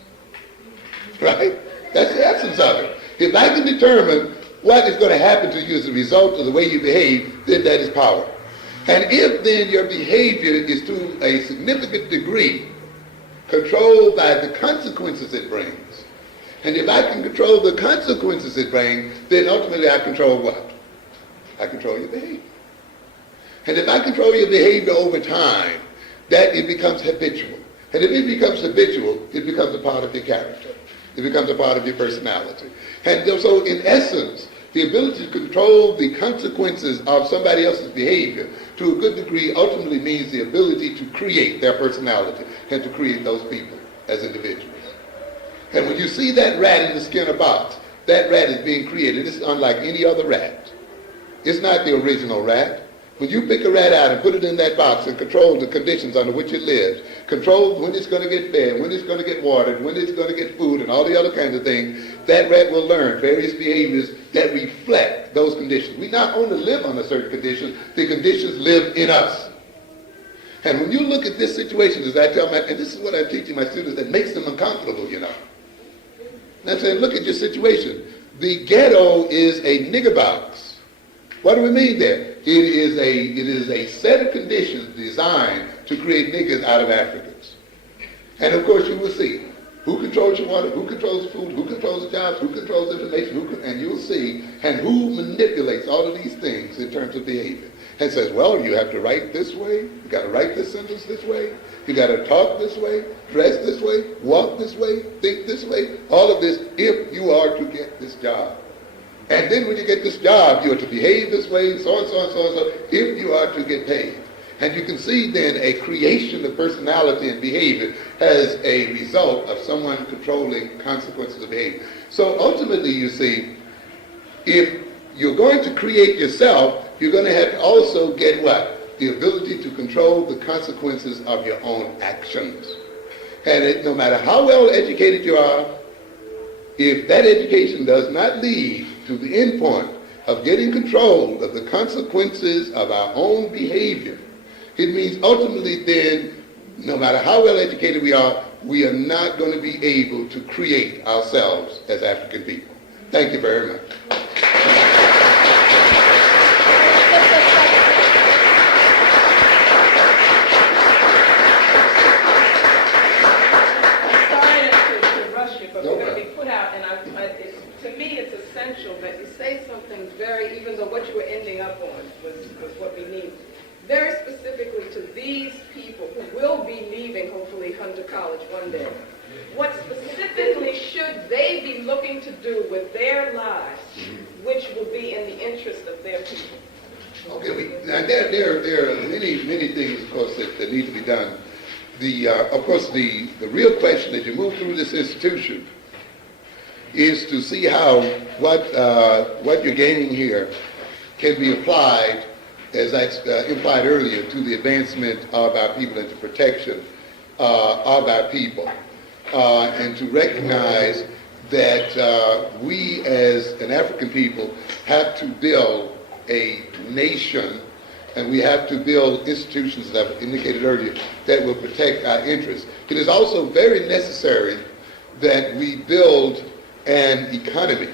Right? That's the essence of it. If I can determine what is going to happen to you as a result of the way you behave, then that is power. And if then your behavior is to a significant degree controlled by the consequences it brings, and if I can control the consequences it brings, then ultimately I control what? I control your behavior. And if I control your behavior over time, that it becomes habitual. And if it becomes habitual, it becomes a part of your character. It becomes a part of your personality. And so in essence, the ability to control the consequences of somebody else's behavior to a good degree ultimately means the ability to create their personality and to create those people as individuals. And when you see that rat in the Skinner box, that rat is being created. It's unlike any other rat. It's not the original rat. When you pick a rat out and put it in that box and control the conditions under which it lives, control when it's going to get fed, when it's going to get watered, when it's going to get food, and all the other kinds of things, that rat will learn various behaviors that reflect those conditions. We not only live under certain conditions, the conditions live in us. And when you look at this situation, as I tell my, and this is what I'm teaching my students that makes them uncomfortable, you know. And I'm saying, look at your situation. The ghetto is a nigger box. What do we mean there? It is a set of conditions designed to create niggers out of Africans. And of course you will see who controls your water, who controls food, who controls jobs, who controls information, and you'll see, and who manipulates all of these things in terms of behavior. And says, well, you have to write this way, you got to write this sentence this way, you got to talk this way, dress this way, walk this way, think this way, all of this if you are to get this job. And then when you get this job, you are to behave this way, so and so and so and so, if you are to get paid. And you can see then a creation of personality and behavior as a result of someone controlling consequences of behavior. So ultimately, you see, if you're going to create yourself, you're going to have to also get what? The ability to control the consequences of your own actions. And no matter how well educated you are, if that education does not lead to the end point of getting control of the consequences of our own behavior, it means ultimately then, no matter how well educated we are not going to be able to create ourselves as African people. Thank you very much. That you say something very, even though what you were ending up on was what we need, very specifically to these people who will be leaving, hopefully, Hunter College one day. What specifically should they be looking to do with their lives, which will be in the interest of their people? Okay, now there are many things, of course, that need to be done. Of course, the real question as you move through this institution is to see how what you're gaining here can be applied, as I implied earlier, to the advancement of our people and to protection of our people, and to recognize that we as an African people have to build a nation, and we have to build institutions that I've indicated earlier that will protect our interests. It is also very necessary that we build an economy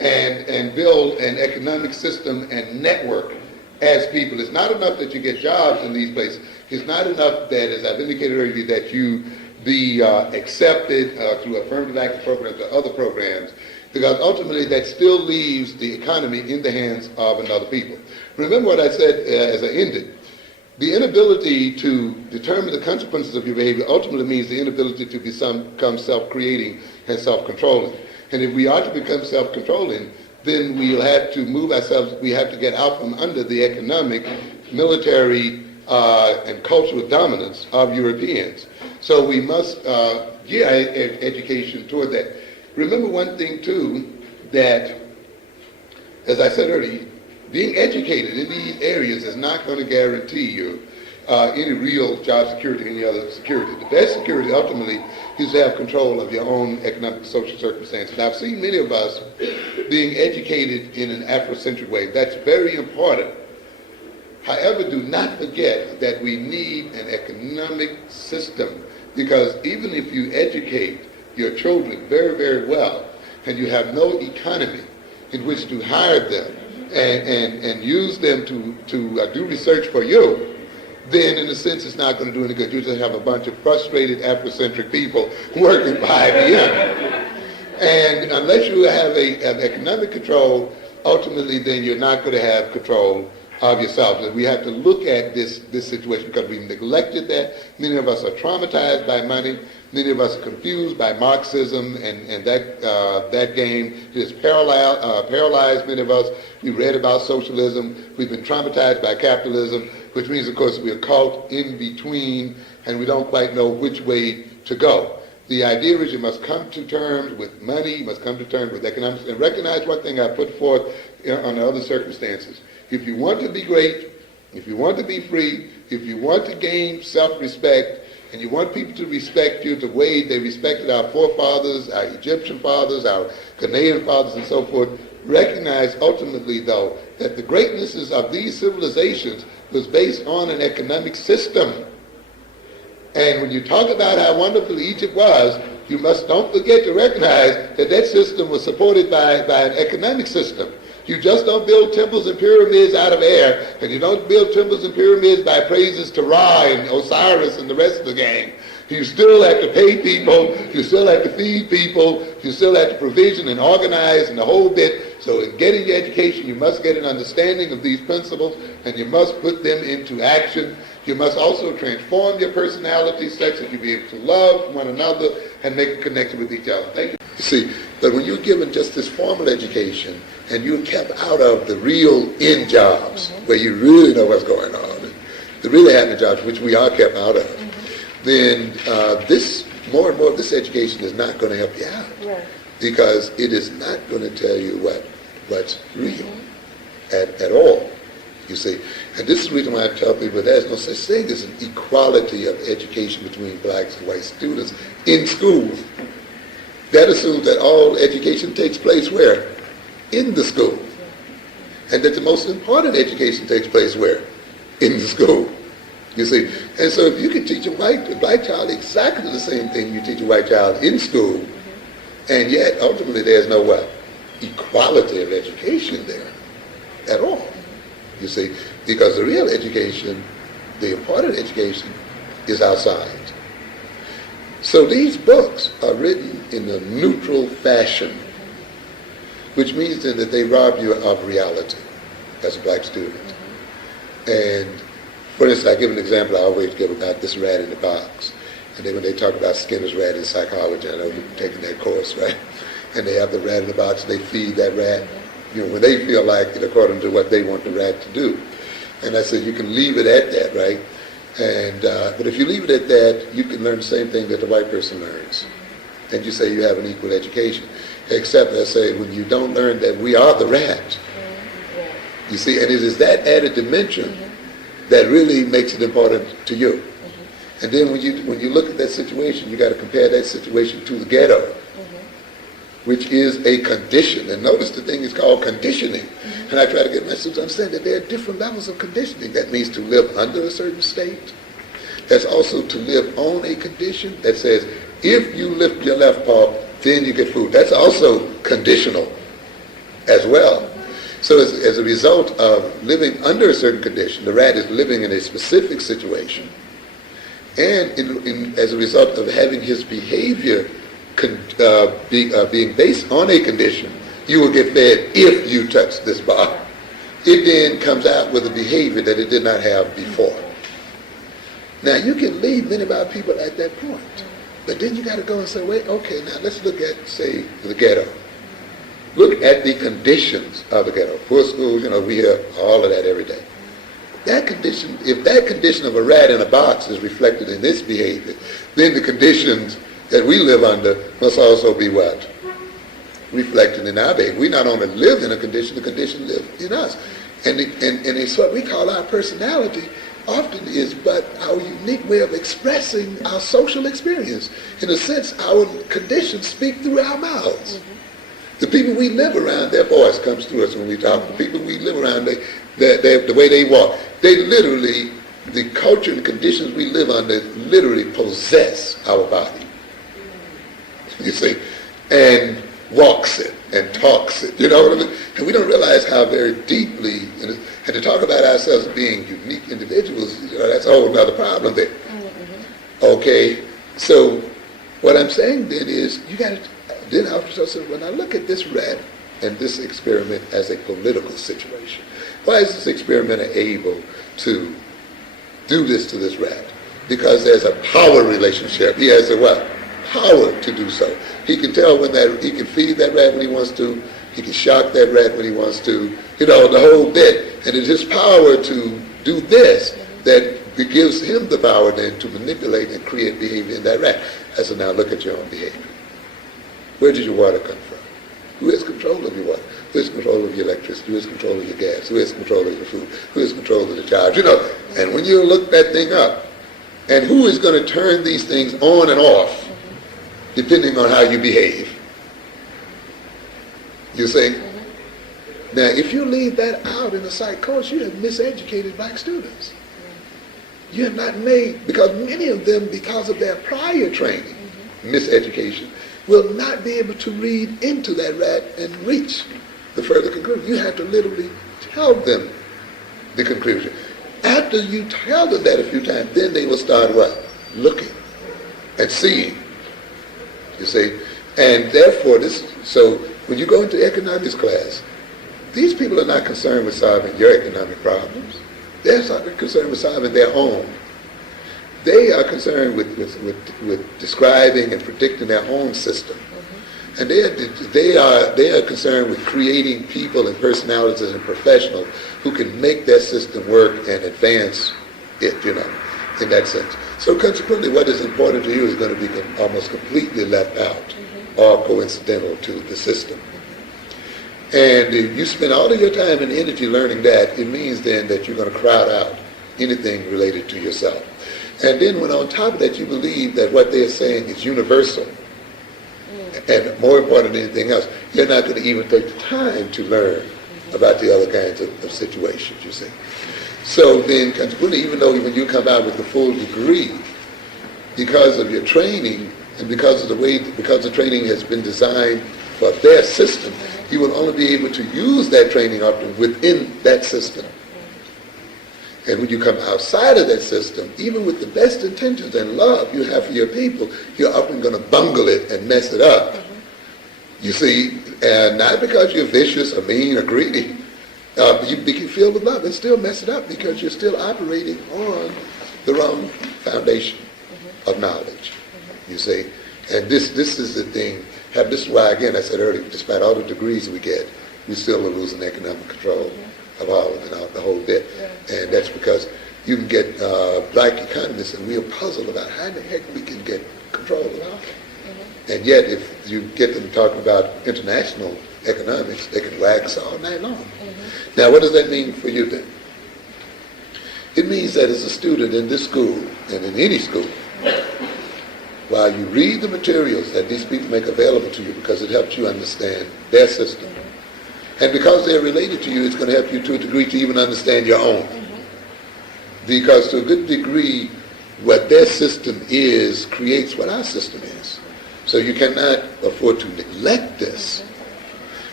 and build an economic system and network as people. It's not enough that you get jobs in these places. It's not enough that, as I've indicated earlier, that you be accepted through affirmative action programs or other programs, because ultimately that still leaves the economy in the hands of another people. Remember what I said as I ended. The inability to determine the consequences of your behavior ultimately means the inability to become self-creating and self-controlling. And if we are to become self-controlling, then we'll have to move ourselves, we have to get out from under the economic, military, and cultural dominance of Europeans. So we must gear our education toward that. Remember one thing, too, that, as I said earlier, being educated in these areas is not going to guarantee you any real job security or any other security. The best security, ultimately, is to have control of your own economic and social circumstances. Now, I've seen many of us being educated in an Afrocentric way. That's very important. However, do not forget that we need an economic system, because even if you educate your children very, very well, and you have no economy in which to hire them and use them to do research for you, then in a sense it's not going to do any good. You just have a bunch of frustrated Afrocentric people working for IBM. And unless you have an economic control, ultimately then you're not going to have control of yourself. And we have to look at this situation, because we've neglected that. Many of us are traumatized by money. Many of us are confused by Marxism and that game. It has paralyzed many of us. We read about socialism. We've been traumatized by capitalism, which means, of course, we are caught in between, and we don't quite know which way to go. The idea is you must come to terms with money, you must come to terms with economics, and recognize one thing I put forth under other circumstances. If you want to be great, if you want to be free, if you want to gain self-respect, and you want people to respect you the way they respected our forefathers, our Egyptian fathers, our Ghanaian fathers, and so forth, recognize ultimately, though, that the greatnesses of these civilizations was based on an economic system. And when you talk about how wonderful Egypt was, you don't forget to recognize that that system was supported by an economic system. You just don't build temples and pyramids out of air, and you don't build temples and pyramids by praises to Ra and Osiris and the rest of the gang. You still have to pay people, you still have to feed people, you still have to provision and organize and the whole bit. So in getting your education, you must get an understanding of these principles, and you must put them into action. You must also transform your personality such that you be able to love one another and make a connection with each other. Thank you. You see, but when you're given just this formal education and you're kept out of the real end jobs, where you really know what's going on, the really happening jobs, which we are kept out of, then this more and more of this education is not going to help you out. Right. Because it is not going to tell you what's real at all. You see, and this is the reason why I tell people there's no such thing as an equality of education between blacks and white students in schools. That assumes that all education takes place where? In the school. And that the most important education takes place where? In the school. You see, and so if you can teach a black child exactly the same thing you teach a white child in school, and yet ultimately there's no what? Equality of education there at all. You see, because the real education, the important education, is outside. So these books are written in a neutral fashion, which means then that they rob you of reality as a black student. And for instance, I give an example I always give about this rat in the box. And then when they talk about Skinner's rat in psychology, I know you've taken that course, right? And they have the rat in the box, and they feed that rat, when they feel like it, according to what they want the rat to do. And I said, you can leave it at that, right? And but if you leave it at that, you can learn the same thing that the white person learns. And you say you have an equal education. Except, I say, when you don't learn that we are the rat. You see, and it is that added dimension that really makes it important to you. And then when you look at that situation, you got to compare that situation to the ghetto, which is a condition. And notice the thing is called conditioning. And I try to get my students to understand that there are different levels of conditioning. That means to live under a certain state. That's also to live on a condition that says, if you lift your left paw, then you get food. That's also conditional as well. So as a result of living under a certain condition, the rat is living in a specific situation, and as a result of having his behavior being based on a condition, you will get fed if you touch this bar. It then comes out with a behavior that it did not have before. Now, you can lead many of our people at that point, but then you got to go and say, wait, okay, now let's look at, say, the ghetto. Look at the conditions of the ghetto. Poor schools, we hear all of that every day. That condition, if that condition of a rat in a box is reflected in this behavior, then the conditions that we live under must also be what? Reflected in our behavior. We not only live in a condition, the condition lives in us. And it's what we call our personality often is but our unique way of expressing our social experience. In a sense, our conditions speak through our mouths. Mm-hmm. The people we live around, their voice comes through us when we talk. The people we live around, the way they walk, they literally, the culture and conditions we live under literally possess our body. You see, and walks it and talks it, you know what I mean? And we don't realize how very deeply, and to talk about ourselves as being unique individuals, that's a whole other problem there. Mm-hmm. Okay, so what I'm saying then is, you got to then ask yourself, well, now look at this rat and this experiment as a political situation. Why is this experimenter able to do this to this rat? Because there's a power relationship. He has a what? Power to do so. He can tell when that, he can feed that rat when he wants to, he can shock that rat when he wants to, the whole bit. And it's his power to do this that gives him the power then to manipulate and create behavior in that rat. I said, now look at your own behavior. Where did your water come from? Who has control of your water? Who has control of your electricity? Who has control of your gas? Who has control of your food? Who has control of the jobs? And when you look that thing up, and who is going to turn these things on and off, depending on how you behave? You see? Now, if you leave that out in the psych course, you have miseducated black students. You have not made, because many of them, because of their prior training, miseducation, will not be able to read into that rat and reach the further conclusion. You have to literally tell them the conclusion. After you tell them that a few times, then they will start what? Looking and seeing. You see? And therefore, so when you go into economics class, these people are not concerned with solving your economic problems. They're concerned with solving their own. They are concerned with describing and predicting their own system. And they are concerned with creating people and personalities and professionals who can make their system work and advance it, in that sense. So consequently, what is important to you is going to be almost completely left out or coincidental to the system. And if you spend all of your time and energy learning that, it means then that you're going to crowd out anything related to yourself. And then when on top of that you believe that what they're saying is universal, and more important than anything else, you're not going to even take the time to learn about the other kinds of situations, you see. So then, consequently, even though when you come out with the full degree, because of your training and because the training has been designed for their system, you will only be able to use that training often within that system. And when you come outside of that system, even with the best intentions and love you have for your people, you're often going to bungle it and mess it up. You see, and not because you're vicious or mean or greedy. You can feel with love and still mess it up because you're still operating on the wrong foundation of knowledge. You see, and this is the thing. This is why, again, I said earlier, despite all the degrees we get, we still are losing economic control of all of it, the whole bit. And that's because you can get black economists and we're puzzled about how in the heck we can get control of all of it. And yet, if you get them talking about international economics, they can wax all night long. Now, what does that mean for you then? It means that as a student in this school, and in any school, while you read the materials that these people make available to you because it helps you understand their system, and because they're related to you, it's going to help you to a degree to even understand your own. Because to a good degree, what their system is creates what our system is. So you cannot afford to neglect this.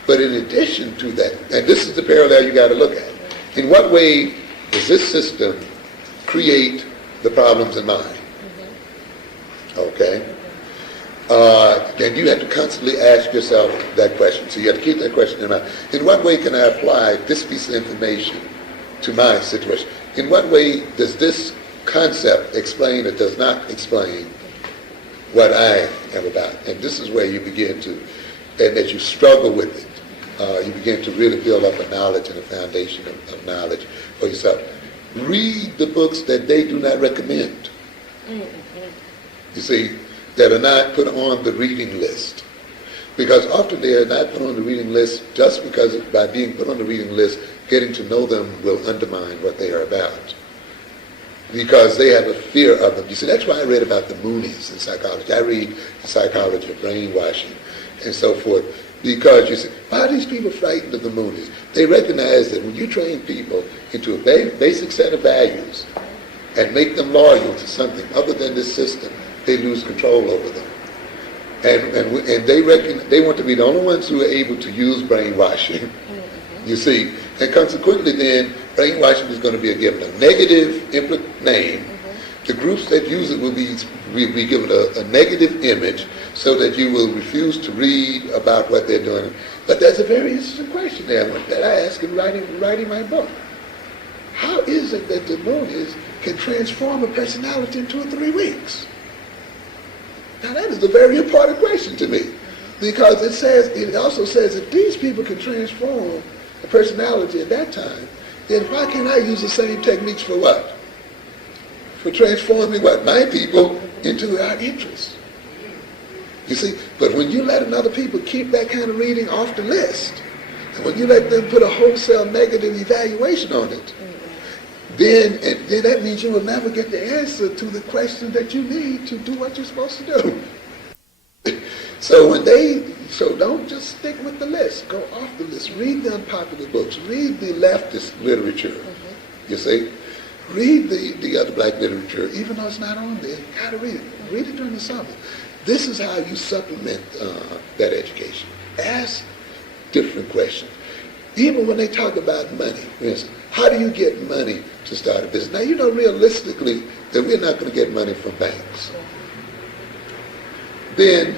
But in addition to that, and this is the parallel you got to look at, in what way does this system create the problems in mind? Okay? And you have to constantly ask yourself that question. So you have to keep that question in mind. In what way can I apply this piece of information to my situation? In what way does this concept explain or does not explain what I am about? And this is where you begin to, and as you struggle with it, you begin to really build up a knowledge and a foundation of knowledge for yourself. Read the books that they do not recommend. You see, that are not put on the reading list. Because often they are not put on the reading list just because by being put on the reading list, getting to know them will undermine what they are about. Because they have a fear of them. You see, that's why I read about the Moonies in psychology. I read the psychology of brainwashing and so forth. Because you see, why are these people frightened of the Moonies? They recognize that when you train people into a basic set of values and make them loyal to something other than this system, they lose control over them. And they want to be the only ones who are able to use brainwashing, you see. And consequently then, brainwashing is going to be given a negative name. The groups that use it will be given a negative image so that you will refuse to read about what they're doing. But that's a very interesting question there that I asked in writing my book. How is it that the Moonies can transform a personality in 2 or 3 weeks? Now that is a very important question to me, because it also says that these people can transform a personality at that time. Then why can't I use the same techniques for what? For transforming what? My people into our interests. You see, but when you let another people keep that kind of reading off the list, and when you let them put a wholesale negative evaluation on it, then that means you will never get the answer to the question that you need to do what you're supposed to do. So don't just stick with the list. Go off the list. Read the unpopular books. Read the leftist literature. You see? Read the other black literature, even though it's not on there. You got to read it. Read it during the summer. This is how you supplement that education. Ask different questions. Even when they talk about money, for instance, how do you get money to start a business? Now, you know realistically that we're not going to get money from banks. Then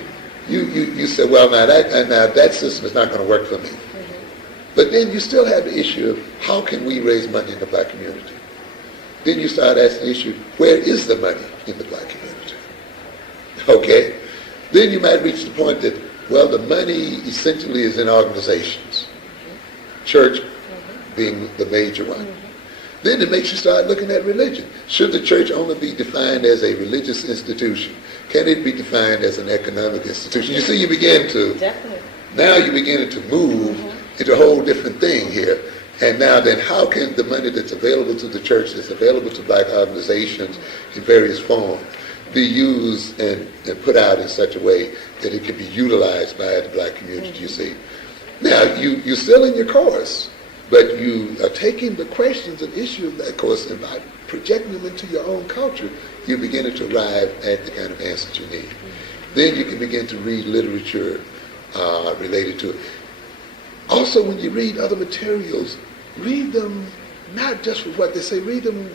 you say, well, now that system is not going to work for me. But then you still have the issue of how can we raise money in the black community? Then you start asking the issue, where is the money in the black community? Okay? Then you might reach the point that, well, the money essentially is in organizations. Church being the major one. Then it makes you start looking at religion. Should the church only be defined as a religious institution? Can it be defined as an economic institution? You see, you begin to, Definitely. now you're beginning to move into a whole different thing here. And now then, how can the money that's available to the church, that's available to black organizations in various forms, be used and put out in such a way that it can be utilized by the black community, you see? Now, you're still in your course, but you are taking the questions and issues of that course, and by projecting them into your own culture, you're beginning to arrive at the kind of answers you need. Then you can begin to read literature related to it. Also, when you read other materials, read them not just with what they say, read them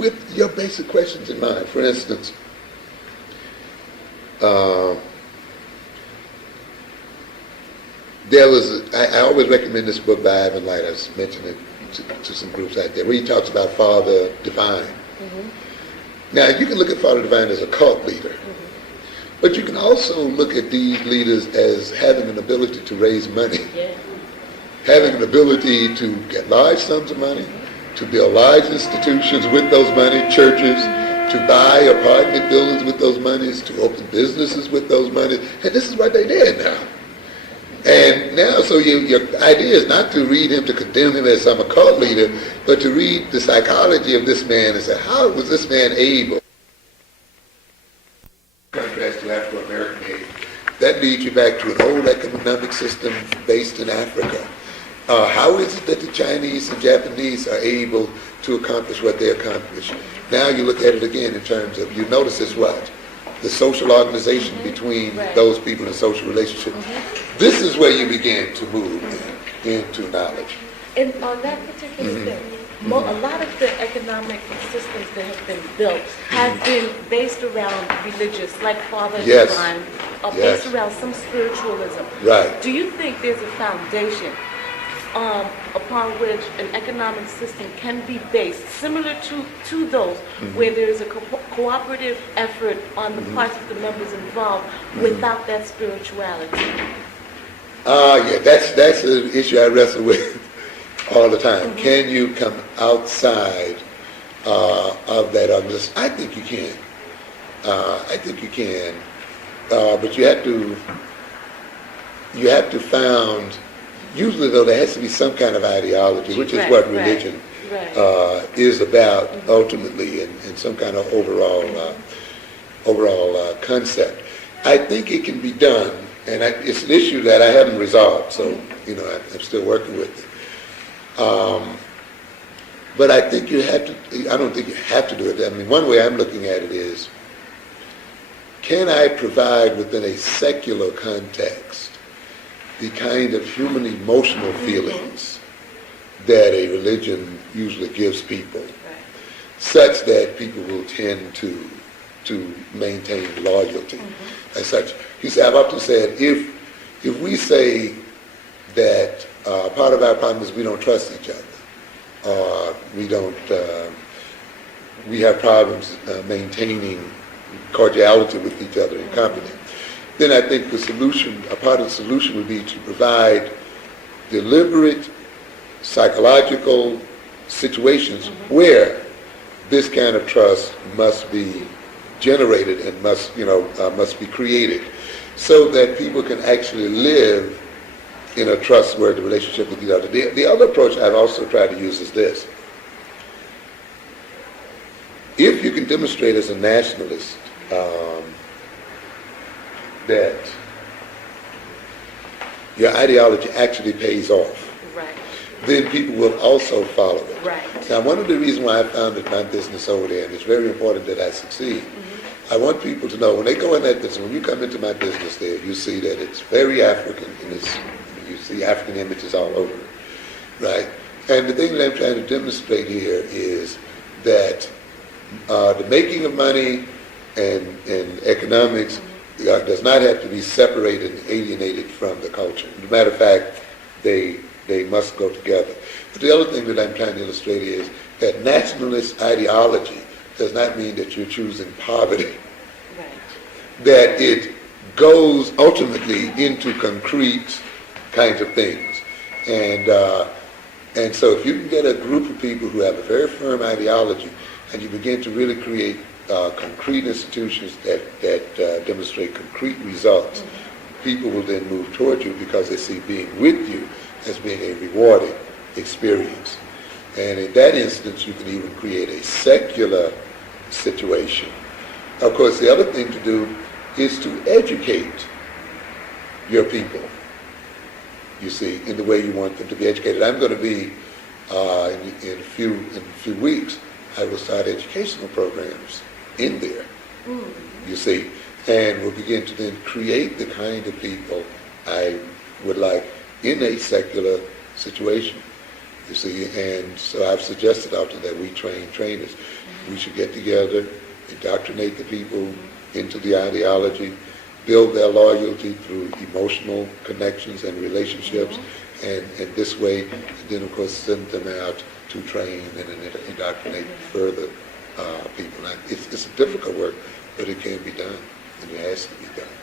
with your basic questions in mind. For instance, I always recommend this book by Ivan Light. I was mentioning it to some groups out there, where he talks about Father Divine. Now, you can look at Father Divine as a cult leader, but you can also look at these leaders as having an ability to raise money, having an ability to get large sums of money, to build large institutions with those money, churches, to buy apartment buildings with those monies, to open businesses with those monies. And this is what they did now. And now, so your idea is not to read him to condemn him as some occult leader, but to read the psychology of this man and say, how was this man able, contrast to Afro-American age? That leads you back to an old economic system based in Africa. How is it that the Chinese and Japanese are able to accomplish what they accomplish? Now you look at it again in terms of, you notice this what? the social organization between those people in social relationship. This is where you begin to move into knowledge. And on that particular thing, a lot of the economic systems that have been built have been based around religious, like Father Divine, or based around some spiritualism. Right. Do you think there's a foundation upon which an economic system can be based, similar to those, where there is a cooperative effort on the parts of the members involved without that spirituality? Yeah, that's an issue I wrestle with all the time. Can you come outside of that organization? I think you can. But you have to found. Usually, though, there has to be some kind of ideology, which is what religion is about ultimately, and some kind of overall concept. I think it can be done, and it's an issue that I haven't resolved, so I'm still working with it. But I think I don't think you have to do it. I mean, one way I'm looking at it is, can I provide within a secular context the kind of human emotional feelings that a religion usually gives people, such that people will tend to maintain loyalty as such. You see, I've often said, if we say that part of our problem is we don't trust each other, we have problems maintaining cordiality with each other in company, then I think a part of the solution would be to provide deliberate psychological situations where this kind of trust must be generated and must be created, so that people can actually live in a trustworthy relationship with each other. The other approach I've also tried to use is this. If you can demonstrate as a nationalist that your ideology actually pays off, then people will also follow it. Now, one of the reasons why I founded my business over there, and it's very important that I succeed, I want people to know, when they go in that business, when you come into my business there, you see that it's very African, and you see African images all over it, right? And the thing that I'm trying to demonstrate here is that the making of money and economics does not have to be separated and alienated from the culture. As a matter of fact, they must go together. But the other thing that I'm trying to illustrate is that nationalist ideology does not mean that you're choosing poverty. That it goes ultimately into concrete kinds of things. And so if you can get a group of people who have a very firm ideology, and you begin to really create concrete institutions that demonstrate concrete results, people will then move toward you because they see being with you as being a rewarding experience. And in that instance, you can even create a secular situation. Of course, the other thing to do is to educate your people, you see, in the way you want them to be educated. I'm going to be, in a few weeks, I will start educational programs in there, you see, and we'll begin to then create the kind of people I would like in a secular situation, you see. And so I've suggested often that we train trainers. We should get together, indoctrinate the people into the ideology, build their loyalty through emotional connections and relationships, and this way, and then of course send them out to train and indoctrinate further people. Now, it's a difficult work, but it can be done, and it has to be done.